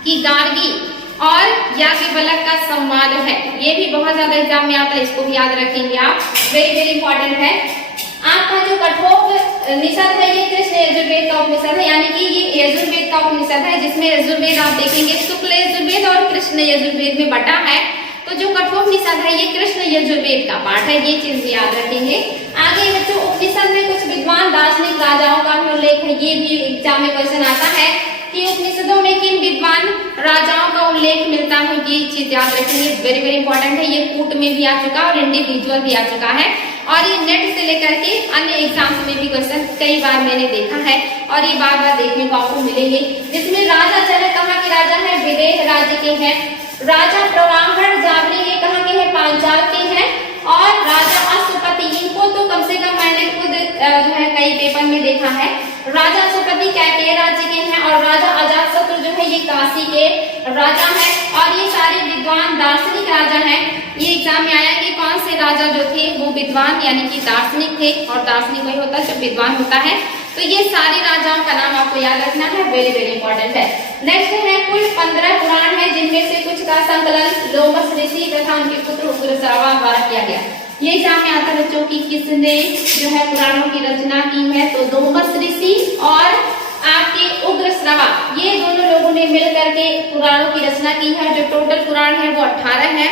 कि गार्गी और याज्ञवल्क्य का संवाद है, ये भी बहुत ज्यादा एग्जाम में आता है, इसको भी याद रखेंगे आप, वेरी वेरी इंपॉर्टेंट है। आपका जो कठोपनिषद है ये कृष्ण यजुर्वेद का उपनिषद है, यानी कि ये यजुर्वेद का उपनिषद है, जिसमें यजुर्वेद आप देखेंगे शुक्ल यजुर्वेद और कृष्ण यजुर्वेद में बटा है। तो जो कठोपनिषद है ये कृष्ण यजुर्वेद का पाठ है, ये चीज भी याद रखेंगे। आगे बच्चों उपनिषद में कुछ विद्वान दार्शनिक राजाओं का भी उल्लेख है, ये भी एग्जाम में क्वेश्चन आता है कि उपनिषदों में किन विद्वान राजाओं का उल्लेख मिलता है, ये चीज याद रखेंगे, वेरी वेरी इंपॉर्टेंट है। ये कूट में भी आ चुका और इंडिविजुअल भी आ चुका है, और ये नेट से लेकर के अन्य एग्जाम्स में भी क्वेश्चन कई बार मैंने देखा है और ये बार बार देखने को आपको मिलेंगे। जिसमें राजा जनक कहाँ के राजा है, विदेह राज्य के हैं। राजा प्रवाहण जावरी ये कहाँ के हैं, पांचाल के हैं। और राजा अश्वपति, इनको तो कम से कम मैंने खुद जो है कई पेपर में देखा है। राजा अश्वपति कैकेय राज्य के हैं और राजा अजातशत्रु जो है ये काशी के राजा हैं। और ये सारे विद्वान दार्शनिक राजा हैं। ये एग्जाम में आया कि कौन से राजा जो थे वो विद्वान यानी कि दार्शनिक थे, और दार्शनिक वही होता है जो विद्वान होता है। तो ये सारे राजाओं का नाम आपको याद रखना है, वेरी वेरी इंपॉर्टेंट है। नेक्स्ट है कुल 15 पुराण है, जिनमें से कुछ का संकलन लोमस ऋषि तथा उनके पुत्र उग्रश्रवा द्वारा किया गया। ये एग्जाम में आता है बच्चों की किसने जो है पुराणों की रचना की है, तो लोमस ऋषि और आपके उग्रश्रवा, ये दोनों लोगों ने मिल करके पुराणों की रचना की है। जो टोटल पुराण है वो 18 है।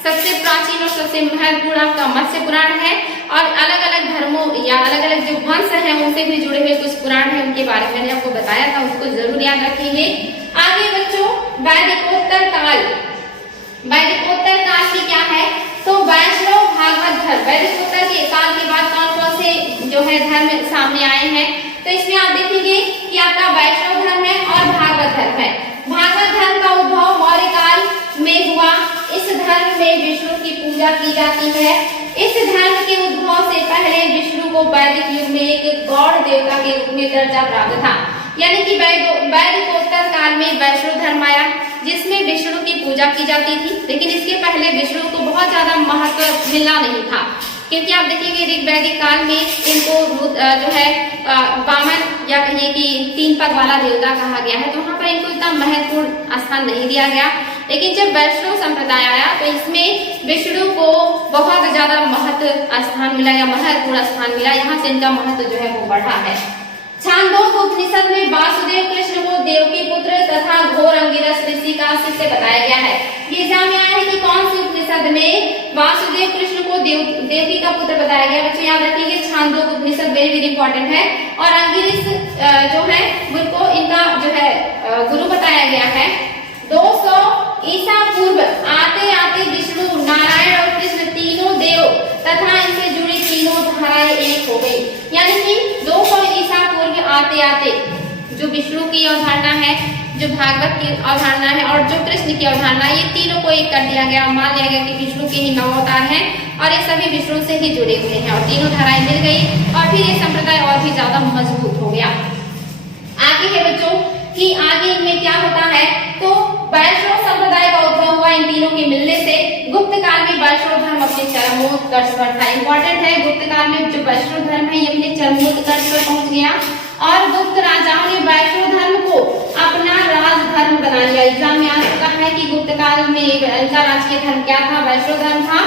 सबसे प्राचीन और सबसे महत्वपूर्ण आपका मत्स्य पुराण है, और अलग अलग धर्मों या अलग अलग जो वंश हैं उनसे भी जुड़े हुए कुछ पुराण हैं, उनके बारे में मैंने आपको बताया था, उसको जरूर याद रखेंगे। आगे बच्चों वैदिकोत्तर काल, वैदिकोत्तर काल की क्या है, तो वैष्णव भागवत धर्म, वैदिकोत्तर के काल के बाद कौन कौन से जो है धर्म सामने आए हैं, तो इसमें आप देखेंगे कि आपका वैष्णव धर्म है और भागवत धर्म है। भागवत धर्म का उद्भव मौर्य काल में हुआ। इस धर्म में विष्णु की पूजा की जाती है। इस धर्म के उद्भव से पहले विष्णु को वैदिक युग में एक गौड़ देवता के रूप में दर्जा प्राप्त था, यानी कि वैदिकोत्तर काल में वैष्णव धर्म आया, जिसमें विष्णु की पूजा की जाती थी। लेकिन इसके पहले विष्णु को बहुत ज्यादा महत्व मिला नहीं था, क्योंकि आप देखेंगे ऋग्वैदिक काल में इनको जो है वामन या कहिए कि 3 पग वाला देवता कहा गया है, तो वहाँ पर इनको इतना महत्वपूर्ण स्थान नहीं दिया गया। लेकिन जब वैष्णव संप्रदाय आया तो इसमें विष्णु को बहुत ज्यादा महत्व स्थान मिला या महत्वपूर्ण स्थान मिला, यहाँ से इनका महत्व जो है वो बढ़ा है। छांदोग्य उपनिषद में वासुदेव कृष्ण को देवकी पुत्र तथा घोर अंगिरस ऋषि का शिष्य बताया गया है। ये एग्जाम में आया है कि कौन सी उपनिषद में वासुदेव कृष्ण को देवकी का पुत्र बताया गया। बच्चों याद रखेंगे छांदोग्य उपनिषद वेरी वेरी इंपॉर्टेंट है। और अंगिरस जो है उनको इनका जो है गुरु बताया गया है। 200 ईसा पूर्व आते आते विष्णु नारायण और कृष्ण तीनों देव तथा इनसे जुड़ी तीनों धाराएं एक हो गई, यानी कि 200 ईसा पूर्व आते आते जो विष्णु की अवधारणा है, जो भागवत की अवधारणा है और जो कृष्ण की अवधारणा है, ये तीनों को एक कर दिया गया। मान लिया गया कि विष्णु के ही 9 अवतार हैं और ये सभी विष्णु से ही जुड़े हुए हैं, और तीनों धाराएं मिल गई और फिर ये संप्रदाय और भी ज्यादा मजबूत हो गया। आगे है बच्चों कि आगे इनमें क्या होता है, तो वैष्णव संप्रदाय का उद्भव हुआ इन तीनों के मिलने से। गुप्त काल में वैष्णव धर्म अपने चरमोत्कर्ष पर था। इंपॉर्टेंट है, गुप्त काल में जो वैष्णव धर्म है ये अपने चरमोत्कर्ष पर पहुंच गया और गुप्त राजाओं ने वैष्णव धर्म को अपना राजधर्म बना लिया। एग्जाम में आ चुका है कि गुप्त काल में इनका राजकीय धर्म क्या था, वैष्णव धर्म था।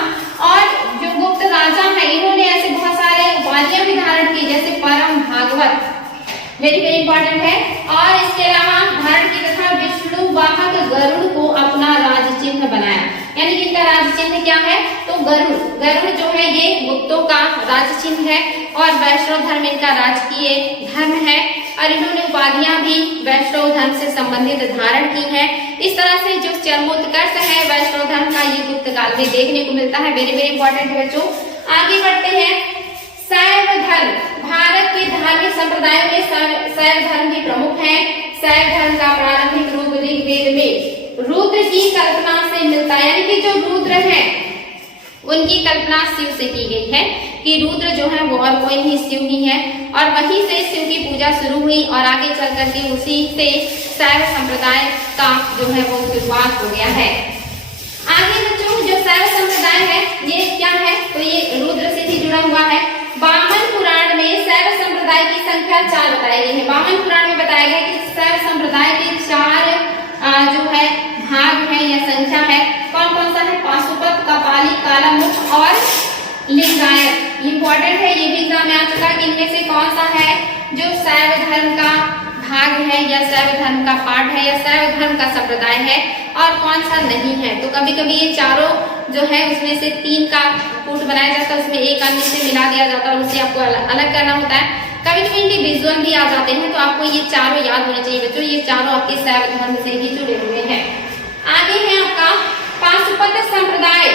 और जो गुप्त राजा है इन्होंने ऐसे बहुत सारे उपाधियां भी धारण की, जैसे परम भागवत, वेरी वेरी इंपॉर्टेंट है। और इसके अलावा धारण की तथा विष्णु वाहक गरुड़ को अपना राज चिन्ह बनाया, यानी कि इनका राज चिन्ह क्या है, तो गरुड़। गरुड़ जो है ये गुप्तों का राज चिन्ह है और वैष्णव धर्म इनका राजकीय धर्म है। और इन्होंने उपाधियां भी वैष्णव धर्म से संबंधित धारण की है। इस तरह से जो चरमोत्कर्ष है वैष्णव धर्म का ये गुप्त काल में देखने को मिलता है। वेरी वेरी इंपॉर्टेंट है बच्चों। आगे बढ़ते हैं। शैव धर्म, भारत के धार्मिक संप्रदायों में शैव धर्म भी प्रमुख है। शैव धर्म का प्रारंभिक रूप ऋग्वेद में रुद्र की कल्पना से मिलता है, यानी कि जो रुद्र हैं उनकी कल्पना शिव से की गई है कि रुद्र जो है वो और कोई नहीं शिव ही है, और वहीं से शिव की पूजा शुरू हुई और आगे चल करके उसी से शैव संप्रदाय का जो है वो शुरुआत हो गया है। आगे बच्चों जो शैव संप्रदाय है ये क्या है, तो ये रुद्र से ही जुड़ा हुआ है। वामन पुराण में शैव संप्रदाय की संख्या 4 बताई गई है। वामन पुराण में बताया गया कि शैव संप्रदाय के 4 जो है भाग हैं लिंगायत। इंपॉर्टेंट है, ये भी एग्जाम में आ चुका है कि इनमें से कौन सा है जो शैव धर्म का भाग है या शैव धर्म का पार्ट है या शैव धर्म का संप्रदाय है और कौन सा नहीं है। तो कभी कभी ये चारों जो है उसमें से 3 का कूट बनाया जाता है, उसमें एक अन्य से मिला दिया जाता है और उससे आपको अलग करना होता है। कभी कभी इंडिविजुअल भी आ जाते हैं, तो आपको ये चारों याद होने चाहिए बच्चों, ये चारों आपके शैव धर्म से ही जुड़े हुए हैं। आगे है आपका पाशुपत संप्रदाय,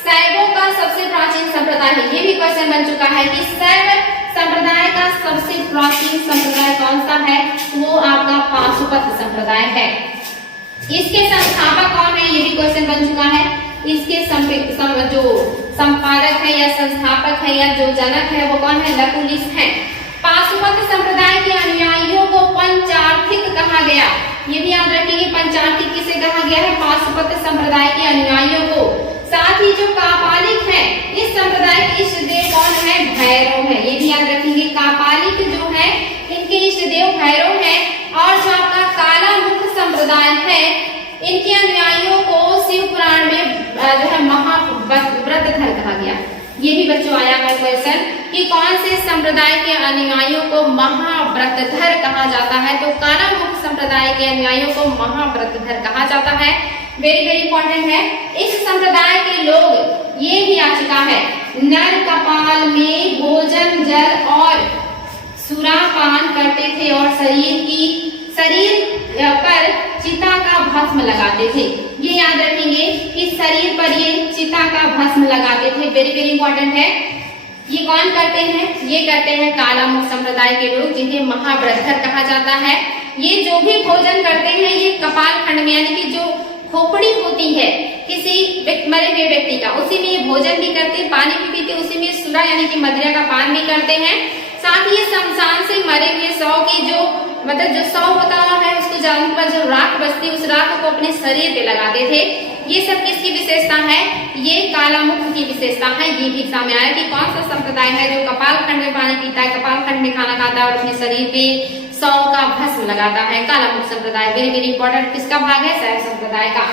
शैवों का सबसे प्राचीन संप्रदाय है। ये भी क्वेश्चन बन चुका है कि शैव संप्रदाय का सबसे प्राचीन संप्रदाय कौन सा है, वो आपका पाशुपत संप्रदाय है। इसके संस्थापक कौन है, ये भी क्वेश्चन बन चुका है। इसके जो संपादक है या संस्थापक है या जो जनक है वो कौन है, लकुलिस है। पाशुपत संप्रदाय के अनुयायियों को पंचार्थिक कहा गया। ये भी याद रखिए, पंचार्थिक किसे कहा गया है, पाशुपत संप्रदाय के अनुयायियों को। साथ ही जो कापालिक है, इस संप्रदाय के इष्ट देव कौन है, भैरव है। ये भी याद रखेंगे, कापालिक जो है इनके इष्ट देव भैरव है। और जो आपका काला मुख संप्रदाय है, इनके अनुयायियों को शिव पुराण में जो है महाव्रतधर कहा गया। ये भी बच्चों आया है क्वेश्चन कि कौन से संप्रदाय के अनुयायियों को महाव्रतधर कहा जाता है, तो काला मुख संप्रदाय के अनुयायियों को महाव्रतधर कहा जाता है। वेरी वेरी इंपॉर्टेंट है। इस संप्रदाय के लोग, ये भी आ चुका है, नर कपाल में भोजन जल और सुरापान करते थे और शरीर पर चिता का भस्म लगाते थे। ये याद रखेंगे कि शरीर पर ये चिता का भस्म लगाते थे। वेरी वेरी इंपॉर्टेंट है। ये कौन करते हैं, ये करते हैं काला मुख संप्रदाय के लोग, जिन्हें महाव्रतधर कहा जाता है। ये जो भी भोजन करते हैं, ये कपाल खंड में यानी कि जो खोपड़ी होती है किसी मरे हुए व्यक्ति का, उसी में ये भोजन भी करते हैं, पानी भी पीते, उसी में सुरा यानी कि मदिरा का पान भी करते हैं। साथ ही शमशान से मरे हुए शव की जो जो शव होता है उसको जानने पर जो राख बचती, उस राख को अपने शरीर पे लगाते थे। ये सब किसकी विशेषता है, ये काला मुख की विशेषता है। ये भी एग्जाम में आया कि कौन सा संप्रदाय है जो कपाल खंड में पानी पीता है, कपाल खंड में खाना खाता है और अपने शरीर पे शव का भस्म लगाता है, काला मुख संप्रदाय। वेरी वेरी इंपॉर्टेंट, किसका भाग है, शैव संप्रदाय का।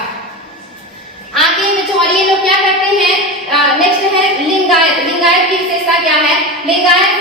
आगे बच्चों, और ये लोग क्या करते हैं, नेक्स्ट है लिंगायत। लिंगायत की विशेषता क्या है, लिंगायत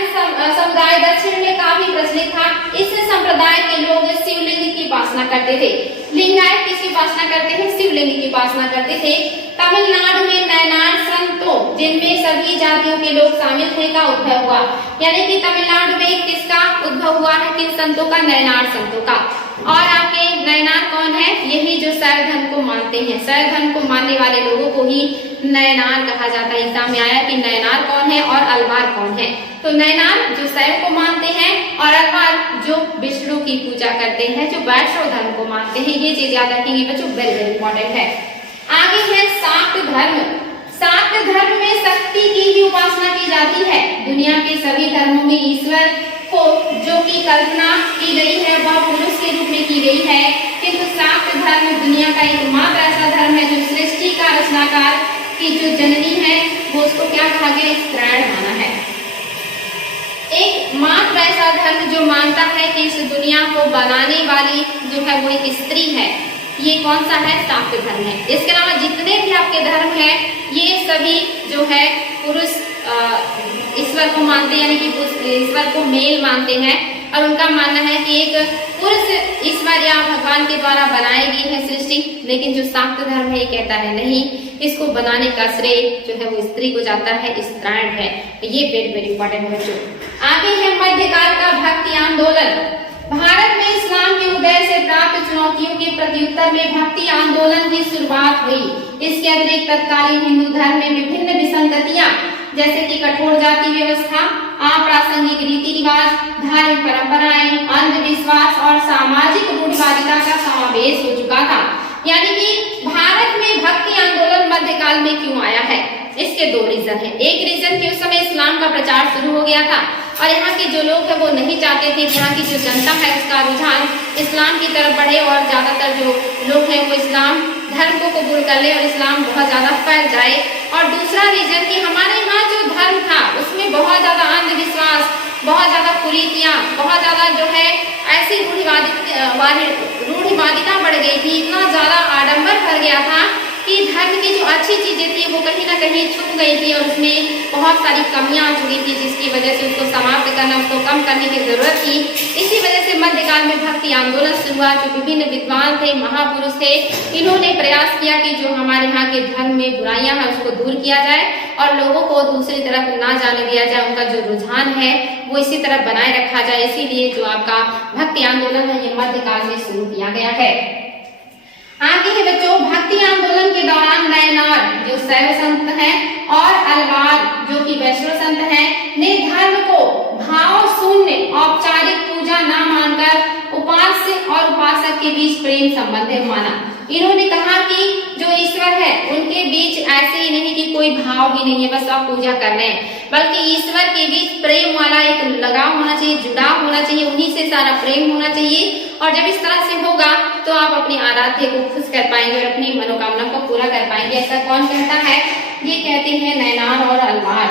समुदाय दक्षिण में काफी प्रचलित था। इस संप्रदाय के लोग शिवलिंग की उपासना करते थे। लिंगायत किसकी उपासना करते थे, शिवलिंग की उपासना करते थे। तमिलनाडु में नयनार संतों, जिनमें सभी जातियों के लोग शामिल थे, का उद्भव हुआ। यानी कि तमिलनाडु में किसका उद्भव हुआ है, किन संतों का, नयनार संतों का। और आपके नयनार कौन है, यही जो शैव धर्म को मानते हैं, शैव धर्म को मानने वाले लोगों को ही नयनार कहा जाता है। एग्जाम में आया कि नयनार कौन है और अलवार कौन है। तो नयनार जो शैव को मानते हैं और अलवार जो विष्णु की पूजा करते हैं, जो वैष्णव धर्म को मानते हैं। ये चीज याद रखेंगे बच्चों, वेरी वेरी इंपॉर्टेंट है। आगे है शाक्त धर्म। शाक्त धर्म में शक्ति की भी उपासना की जाती है। दुनिया के सभी धर्मों में ईश्वर को जो की कल्पना की गई है वह पुरुष के रूप में की गई है, किंतु शाक्त धर्म दुनिया का एकमात्र ऐसा धर्म है जो सृष्टि का रचनाकार की जो जननी है वो उसको क्या कहा गया, स्त्रीण माना है। एक मात्र ऐसा धर्म जो मानता है कि इस दुनिया को बनाने वाली जो है वो एक स्त्री है। ये कौन सा है, शाक्त धर्म है। इसके अलावा जितने भी आपके धर्म है ये सभी जो है पुरुष ईश्वर को मानते हैं, यानी कि ईश्वर को मेल मानते हैं और उनका मानना है कि एक पुरुष ईश्वर या भगवान के द्वारा बनाई गई है सृष्टि। लेकिन जो शाक्त धर्म है ये कहता है नहीं, इसको बनाने का श्रेय जो है वो स्त्री को जाता है, स्त्रीण है। ये वेरी वेरी इंपॉर्टेंट है बच्चों। आगे है मध्यकाल का भक्ति आंदोलन। भारत में इस्लाम के उदय से प्राप्त चुनौतियों के प्रत्युत्तर में भक्ति आंदोलन की शुरुआत हुई। इसके अतिरिक्त तत्कालीन हिंदू धर्म में विभिन्न विसंगतियां जैसे कि कठोर जाति व्यवस्था, अप्रासंगिक रीति रिवाज, धार्मिक परंपराएं, अंधविश्वास और सामाजिक रूढ़िवादिता का समावेश हो चुका था। यानी कि भारत में भक्ति आंदोलन मध्यकाल में क्यों आया है, इसके दो रीजन है। एक रीजन कि उस समय इस्लाम का प्रचार शुरू हो गया था और यहाँ के जो लोग हैं वो नहीं चाहते थे कि यहाँ की जो जनता है उसका रुझान इस्लाम की तरफ बढ़े और ज्यादातर जो लोग हैं वो इस्लाम धर्म को कबूल कर ले और इस्लाम बहुत ज्यादा फैल जाए। और दूसरा रीजन कि हमारे यहाँ जो धर्म था उसमें बहुत ज्यादा अंधविश्वास, बहुत ज्यादा कुरीतियां, बहुत ज्यादा जो है ऐसी रूढ़िवादिता बढ़ गई थी, इतना ज्यादा आडंबर भर गया था कि धर्म की जो अच्छी चीजें थी वो कहीं ना कहीं छुप गई थी और उसमें बहुत बहुत सारी कमियां आ चुकी थी, जिसकी वजह से उसको समाप्त करना, उसको कम करने की जरूरत थी। इसी वजह से मध्यकाल में भक्ति आंदोलन शुरू हुआ। जो विभिन्न विद्वान थे, महापुरुष थे, इन्होंने प्रयास किया कि जो हमारे यहाँ के धर्म में बुराइयां हैं उसको दूर किया जाए और लोगों को दूसरी तरफ ना जाने दिया जाए, उनका जो रुझान है वो इसी तरफ बनाए रखा जाए। इसीलिए जो आपका भक्ति आंदोलन है ये मध्यकाल में शुरू किया गया है। आगे है बच्चों, भक्ति आंदोलन के दौरान नयनार जो शैव संत हैं और अलवार जो कि वैष्णव संत हैं ने धर्म को भाव शून्य औपचारिक पूजा न मानकर उपास्य और उपासक के बीच प्रेम संबंध माना। इन्होंने कहा कि जो ईश्वर है उनके बीच ऐसे ही नहीं कि कोई भाव ही नहीं है, बस आप पूजा कर रहे हैं, बल्कि ईश्वर के बीच प्रेम वाला एक लगाव होना चाहिए, जुड़ाव होना चाहिए, उन्हीं से सारा प्रेम होना चाहिए। और जब इस तरह से होगा तो आप अपनी आराध्य को खुश कर पाएंगे और अपनी मनोकामना को पूरा कर पाएंगे। ऐसा कौन कहता है? ये कहते हैं नयनार और अलवार।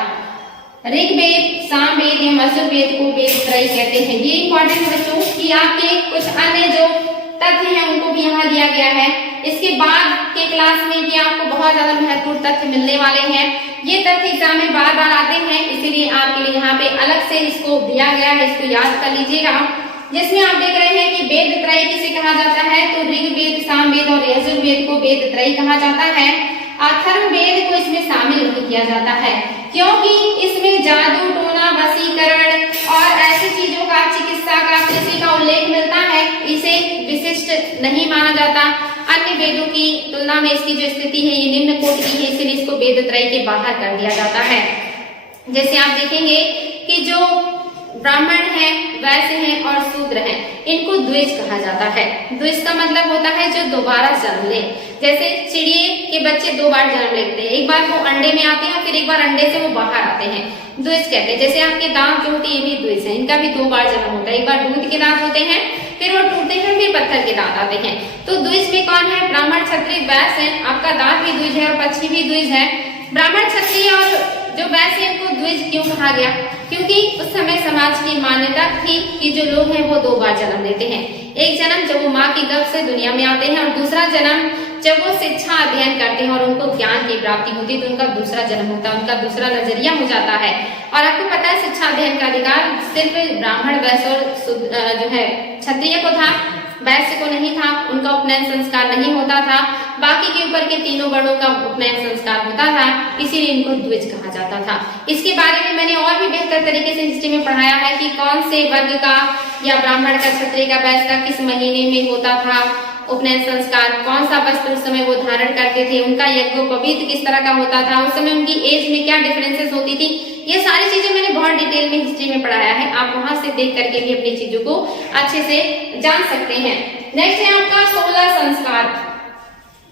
ऋग्वेद, सामवेद या यजुर्वेद को वेद त्रय कहते हैं। ये इंपॉर्टेंट बच्चों कि आपके कुछ अन्य जो तथ्य हैं उनको भी यहाँ दिया गया है। इसके बाद के क्लास में भी आपको बहुत ज्यादा महत्वपूर्ण तथ्य मिलने वाले हैं। ये तथ्य एग्जाम में बार बार आते हैं, इसीलिए आपके लिए यहाँ पे अलग से इसको दिया गया है, इसको याद कर लीजिएगा। जिसमें आप देख रहे हैं कि वेद त्रय किसे कहा जाता है, तो ऋग्वेद, सामवेद और यजुर्वेद को वेद त्रय कहा जाता है। अथर्ववेद को इसमें शामिल नहीं किया जाता है, क्योंकि इसमें जादू टोना, वशीकरण और ऐसी चीजों का, चिकित्सा का, कृषि का उल्लेख मिलता है। इसे विशिष्ट नहीं माना जाता। अन्य वेदों की तुलना में इसकी जो स्थिति है ये निम्न कोटि की है, इसलिए इसको वेद त्रय के बाहर कर दिया जाता है। जैसे आप देखेंगे कि जो ब्राह्मण है, वैश्य हैं और शूद्र हैं, इनको द्विज कहा जाता है। द्विज का मतलब होता है जो दोबारा जन्म ले। जैसे चिड़िए के बच्चे दो बार जन्म लेते हैं, एक बार वो अंडे में आते हैं, फिर एक बार अंडे से वो बाहर आते हैं, द्विज कहते हैं। जैसे आपके दांत जो होते हैं ये भी द्विज है, इनका भी दो बार जन्म होता है। एक बार दूध के दांत होते हैं, फिर वो टूटते हैं, फिर पत्थर के दांत आते हैं। तो द्विज में कौन है? ब्राह्मण, क्षत्रिय, वैश्य है। आपका दांत भी द्विज है और पक्षी भी द्विज है। ब्राह्मण, क्षत्रिय और जो वैश्य इनको द्विज क्यों कहा गया? क्योंकि उस समय समाज की मान्यता थी कि जो लोग हैं वो दो बार जन्म लेते हैं। एक जन्म जब वो माँ की गर्भ से दुनिया में आते हैं और दूसरा जन्म जब वो शिक्षा अध्ययन करते हैं और उनको ज्ञान की प्राप्ति होती है, तो उनका दूसरा जन्म होता है, उनका दूसरा नजरिया हो जाता है। और आपको पता है शिक्षा अध्ययन का अधिकार सिर्फ ब्राह्मण, वैश्य और जो है क्षत्रिय को था, वैश्य को नहीं था। उनका उपनयन संस्कार नहीं होता था, बाकी के ऊपर के तीनों वर्णों का उपनयन संस्कार होता था, इसीलिए इनको द्विज कहा जाता था। इसके बारे में मैंने और भी बेहतर तरीके से हिस्ट्री में पढ़ाया है कि कौन से वर्ग का या ब्राह्मण का, क्षत्रिय का, वैश्य का किस महीने में होता था उपनयन संस्कार, कौन सा वस्त्र उस समय वो धारण करते थे, उनका यज्ञोपवीत किस तरह का होता था, उस समय उनकी एज में क्या डिफरेंसेस होती थी। ये सारी चीजें मैंने बहुत डिटेल में हिस्ट्री में पढ़ाया है, आप वहां से देख करके भी अपनी चीजों को अच्छे से जान सकते हैं। नेक्स्ट है आपका 16 संस्कार।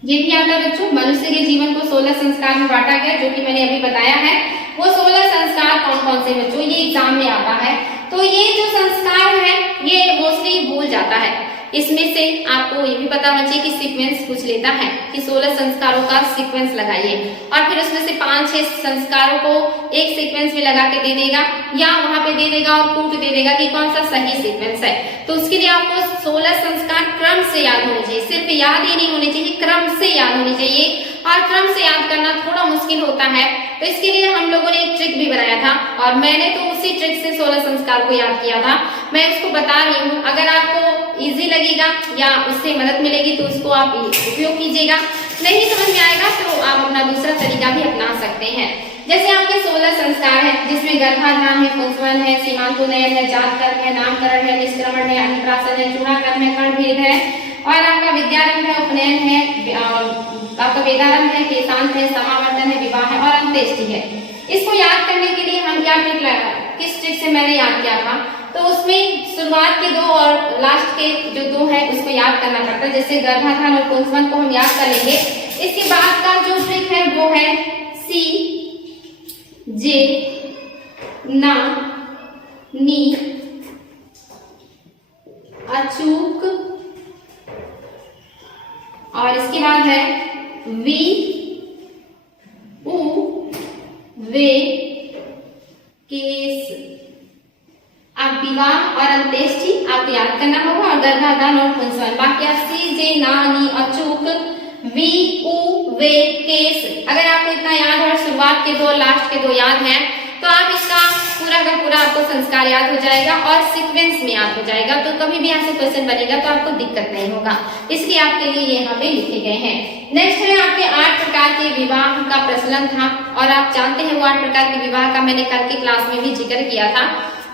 ये भी आता है बच्चों, मनुष्य के जीवन को 16 संस्कार में बांटा गया, जो कि मैंने अभी बताया है। वो 16 संस्कार कौन कौन से बच्चों, ये एग्जाम में आता है। तो ये जो संस्कार है ये मोस्टली भूल जाता है। इसमें से आपको ये भी पता होना चाहिए कि सीक्वेंस पूछ लेता है कि 16 संस्कारों का सीक्वेंस लगाइए, और फिर उसमें से 5-6 संस्कारों को एक सीक्वेंस में लगा के दे देगा या वहां पे दे देगा और कूट दे देगा कि कौन सा सही सीक्वेंस है। तो उसके लिए आपको 16 संस्कार क्रम से याद होने चाहिए, सिर्फ याद ही नहीं होने चाहिए, क्रम से याद होने चाहिए। और क्रम से याद करना थोड़ा मुश्किल होता है, तो इसके लिए हम लोगों ने एक ट्रिक भी बनाया था और मैंने तो उसी ट्रिक से 16 संस्कार को याद किया था। मैं उसको बता रही हूँ, अगर आपको इजी लगेगा या उससे मदद मिलेगी तो उसको आप उपयोग कीजिएगा। नहीं समझ में आएगा तो आप अपना दूसरा तरीका भी अपना सकते हैं। जैसे आपके 16 संस्कार है, जिसमें गर्भाधान है, पुंसवन है, सीमांतोन्नयन है, जातकर्म है, नामकरण है, निष्क्रमण है, अन्नप्राशन है, चूड़ाकर्म है, कर्णभेद है, और आपका विद्यारंभ है, उपनयन है, आपका वेदारंभ है, केशांत है, समावर्तन है, विवाह है और अंत्येष्टि है। इसको याद करने के लिए हम क्या ट्रिक लगा, किस ट्रिक से मैंने याद किया था, तो उसमें शुरुआत के 2 और लास्ट के जो 2 है उसको याद करना पड़ता है। जैसे गर्भाधान और पुंसवन को हम याद कर लेंगे। इसके बाद का जो ट्रिक है वो है सी जे ना नी अचूक, और इसके बाद है वी उ वे केस। आप विवाह और अंत्येष्टि आपको याद करना होगा, और गर्भाधान और पुंसवन। बाकी आप सी जे ना नी अचूक वी उ वे केस, अगर आपको इतना याद है और शुरुआत के 2 लास्ट के 2 याद हैं तो आप इसका पूरा का पूरा आपको संस्कार याद हो जाएगा और सीक्वेंस में याद हो जाएगा। तो कभी भी यहाँ से क्वेश्चन बनेगा तो आपको दिक्कत नहीं होगा, इसलिए आपके लिए ये यहाँ पे लिखे गए हैं। नेक्स्ट है आपके 8 प्रकार के विवाह का प्रचलन था, और आप जानते हैं वो 8 प्रकार के विवाह का मैंने कल की क्लास में भी जिक्र किया था।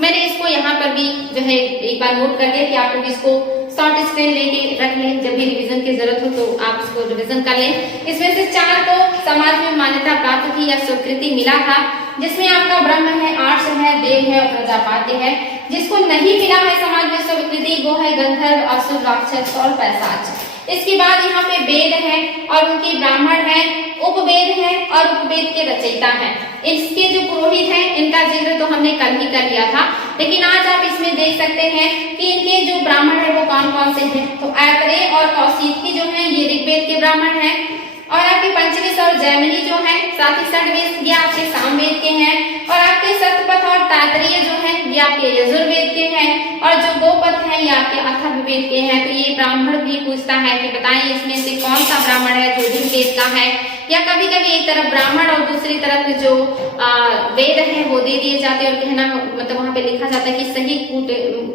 मैंने इसको यहाँ पर भी जो है एक बार नोट कर दिया कि आप लोग इसको शॉर्ट स्क्रीन लेके रख लें, जब भी रिवीजन की जरूरत हो तो आप इसको रिवीजन कर लें। इसमें से 4 को समाज में मान्यता प्राप्त थी या स्वीकृति मिला था, जिसमें आपका ब्रह्म है, आर्ष है, देव है और प्रजापत्य है। जिसको नहीं मिला है समाज में स्वीकृति वो है गंधर्व, असुर, राक्षस और पैशाच। इसके बाद यहाँ पे वेद है और उनके ब्राह्मण है, उपवेद है और उपवेद के रचयिता हैं। इसके जो पुरोहित हैं इनका जिक्र तो हमने कल ही कर लिया था, लेकिन आज आप इसमें देख सकते हैं कि इनके जो ब्राह्मण है वो कौन कौन से हैं। तो ऐतरेय और कौशिकी जो है ये ऋग्वेद के ब्राह्मण हैं, और आपके पंचविश और जैमिनी जो है, साथ ही षड्वेद ये आपके सामवेद के हैं, और आपके सतपथ और तैतरीय जो है ये आपके यजुर्वेद के हैं, और जो गोपथ है ये आपके अथर्ववेद के हैं। तो ये ब्राह्मण भी पूछता है कि बताएं इसमें से कौन सा ब्राह्मण है जो ऋग्वेद का है, या कभी कभी एक तरफ ब्राह्मण और दूसरी तरफ जो वेद है वो दे दिए जाते हैं और कहना मतलब वहां पे लिखा जाता है कि सही कूट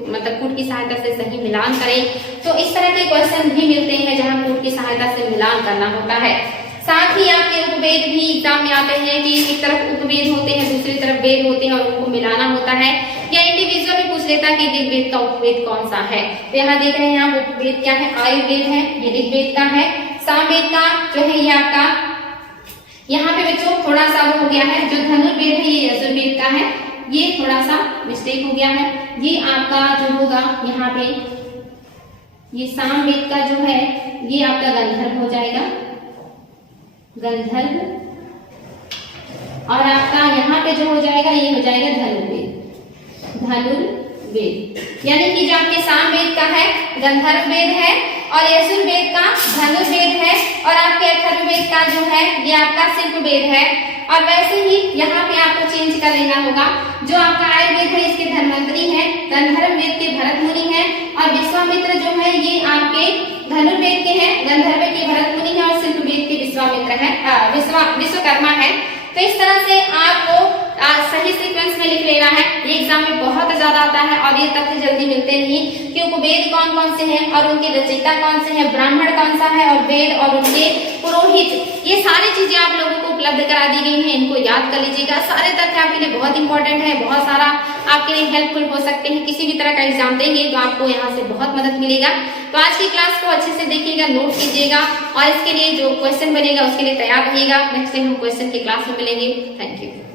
मतलब कूट की सहायता से सही मिलान करें। तो इस तरह के क्वेश्चन भी मिलते हैं जहां कूट की सहायता से मिलान करना होता है। साथ ही आपके उपवेद भी एग्जाम में आते हैं कि एक तरफ उपवेद होते हैं दूसरी तरफ वेद होते हैं और उनको मिलाना होता है, या इंडिविजुअल भी पूछ लेता है कि ऋग्वेद का उपवेद कौन सा है। तो यहाँ देख रहे हैं आप उपवेद क्या है, आयुर्वेद है ये ऋग्वेद का है, सामवेद का जो है ये आपका यहाँ पे बच्चों थोड़ा सा वो हो गया है, जो धनुर्वेद है ये यजुर्वेद का है, ये थोड़ा सा मिस्टेक हो गया है। ये आपका जो होगा यहाँ पे ये सामवेद का जो है ये आपका गंधर्व हो जाएगा, गंधर्व, और आपका यहाँ पे जो हो जाएगा ये हो जाएगा धनुर्वेद, धनुर्वेद। यानी कि जो आपके सामवेद का है गंधर्व वेद है, और यजुर्वेद का धनुर्वेद है, और आपके अथर्ववेद का जो है ये आपका शिल्पवेद है। और वैसे ही यहाँ पे आपको चेंज कर लेना होगा, जो आपका आयुर्वेद है इसके धन्वंतरी है, गंधर्व वेद के भरत मुनि है, और विश्वामित्र जो है ये आपके धनुर्वेद के हैं, गंधर्व के भरत मुनि है, और शिल्पवेद के विश्वामित्र है, विश्वकर्मा है। तो इस तरह से आपको सही सीक्वेंस में लिख लेना है। ये एग्जाम में बहुत ज्यादा आता है और ये तथ्य जल्दी मिलते नहीं कि उपवेद कौन कौन से हैं और उनके रचयिता कौन से हैं, ब्राह्मण कौन सा है, और वेद और उनके पुरोहित, ये सारी चीजें आप लोगों को उपलब्ध करा दी गई हैं। इनको याद कर लीजिएगा, सारे तथ्य आपके लिए बहुत इंपॉर्टेंट है, बहुत सारा आपके लिए हेल्पफुल हो सकते हैं। किसी भी तरह का एग्जाम देंगे तो आपको यहाँ से बहुत मदद मिलेगा। तो आज की क्लास को अच्छे से देखिएगा, नोट कीजिएगा, और इसके लिए जो क्वेश्चन बनेगा उसके लिए तैयार रहिएगा। नेक्स्ट टाइम हम क्वेश्चन की क्लास में मिलेंगे। Thank you.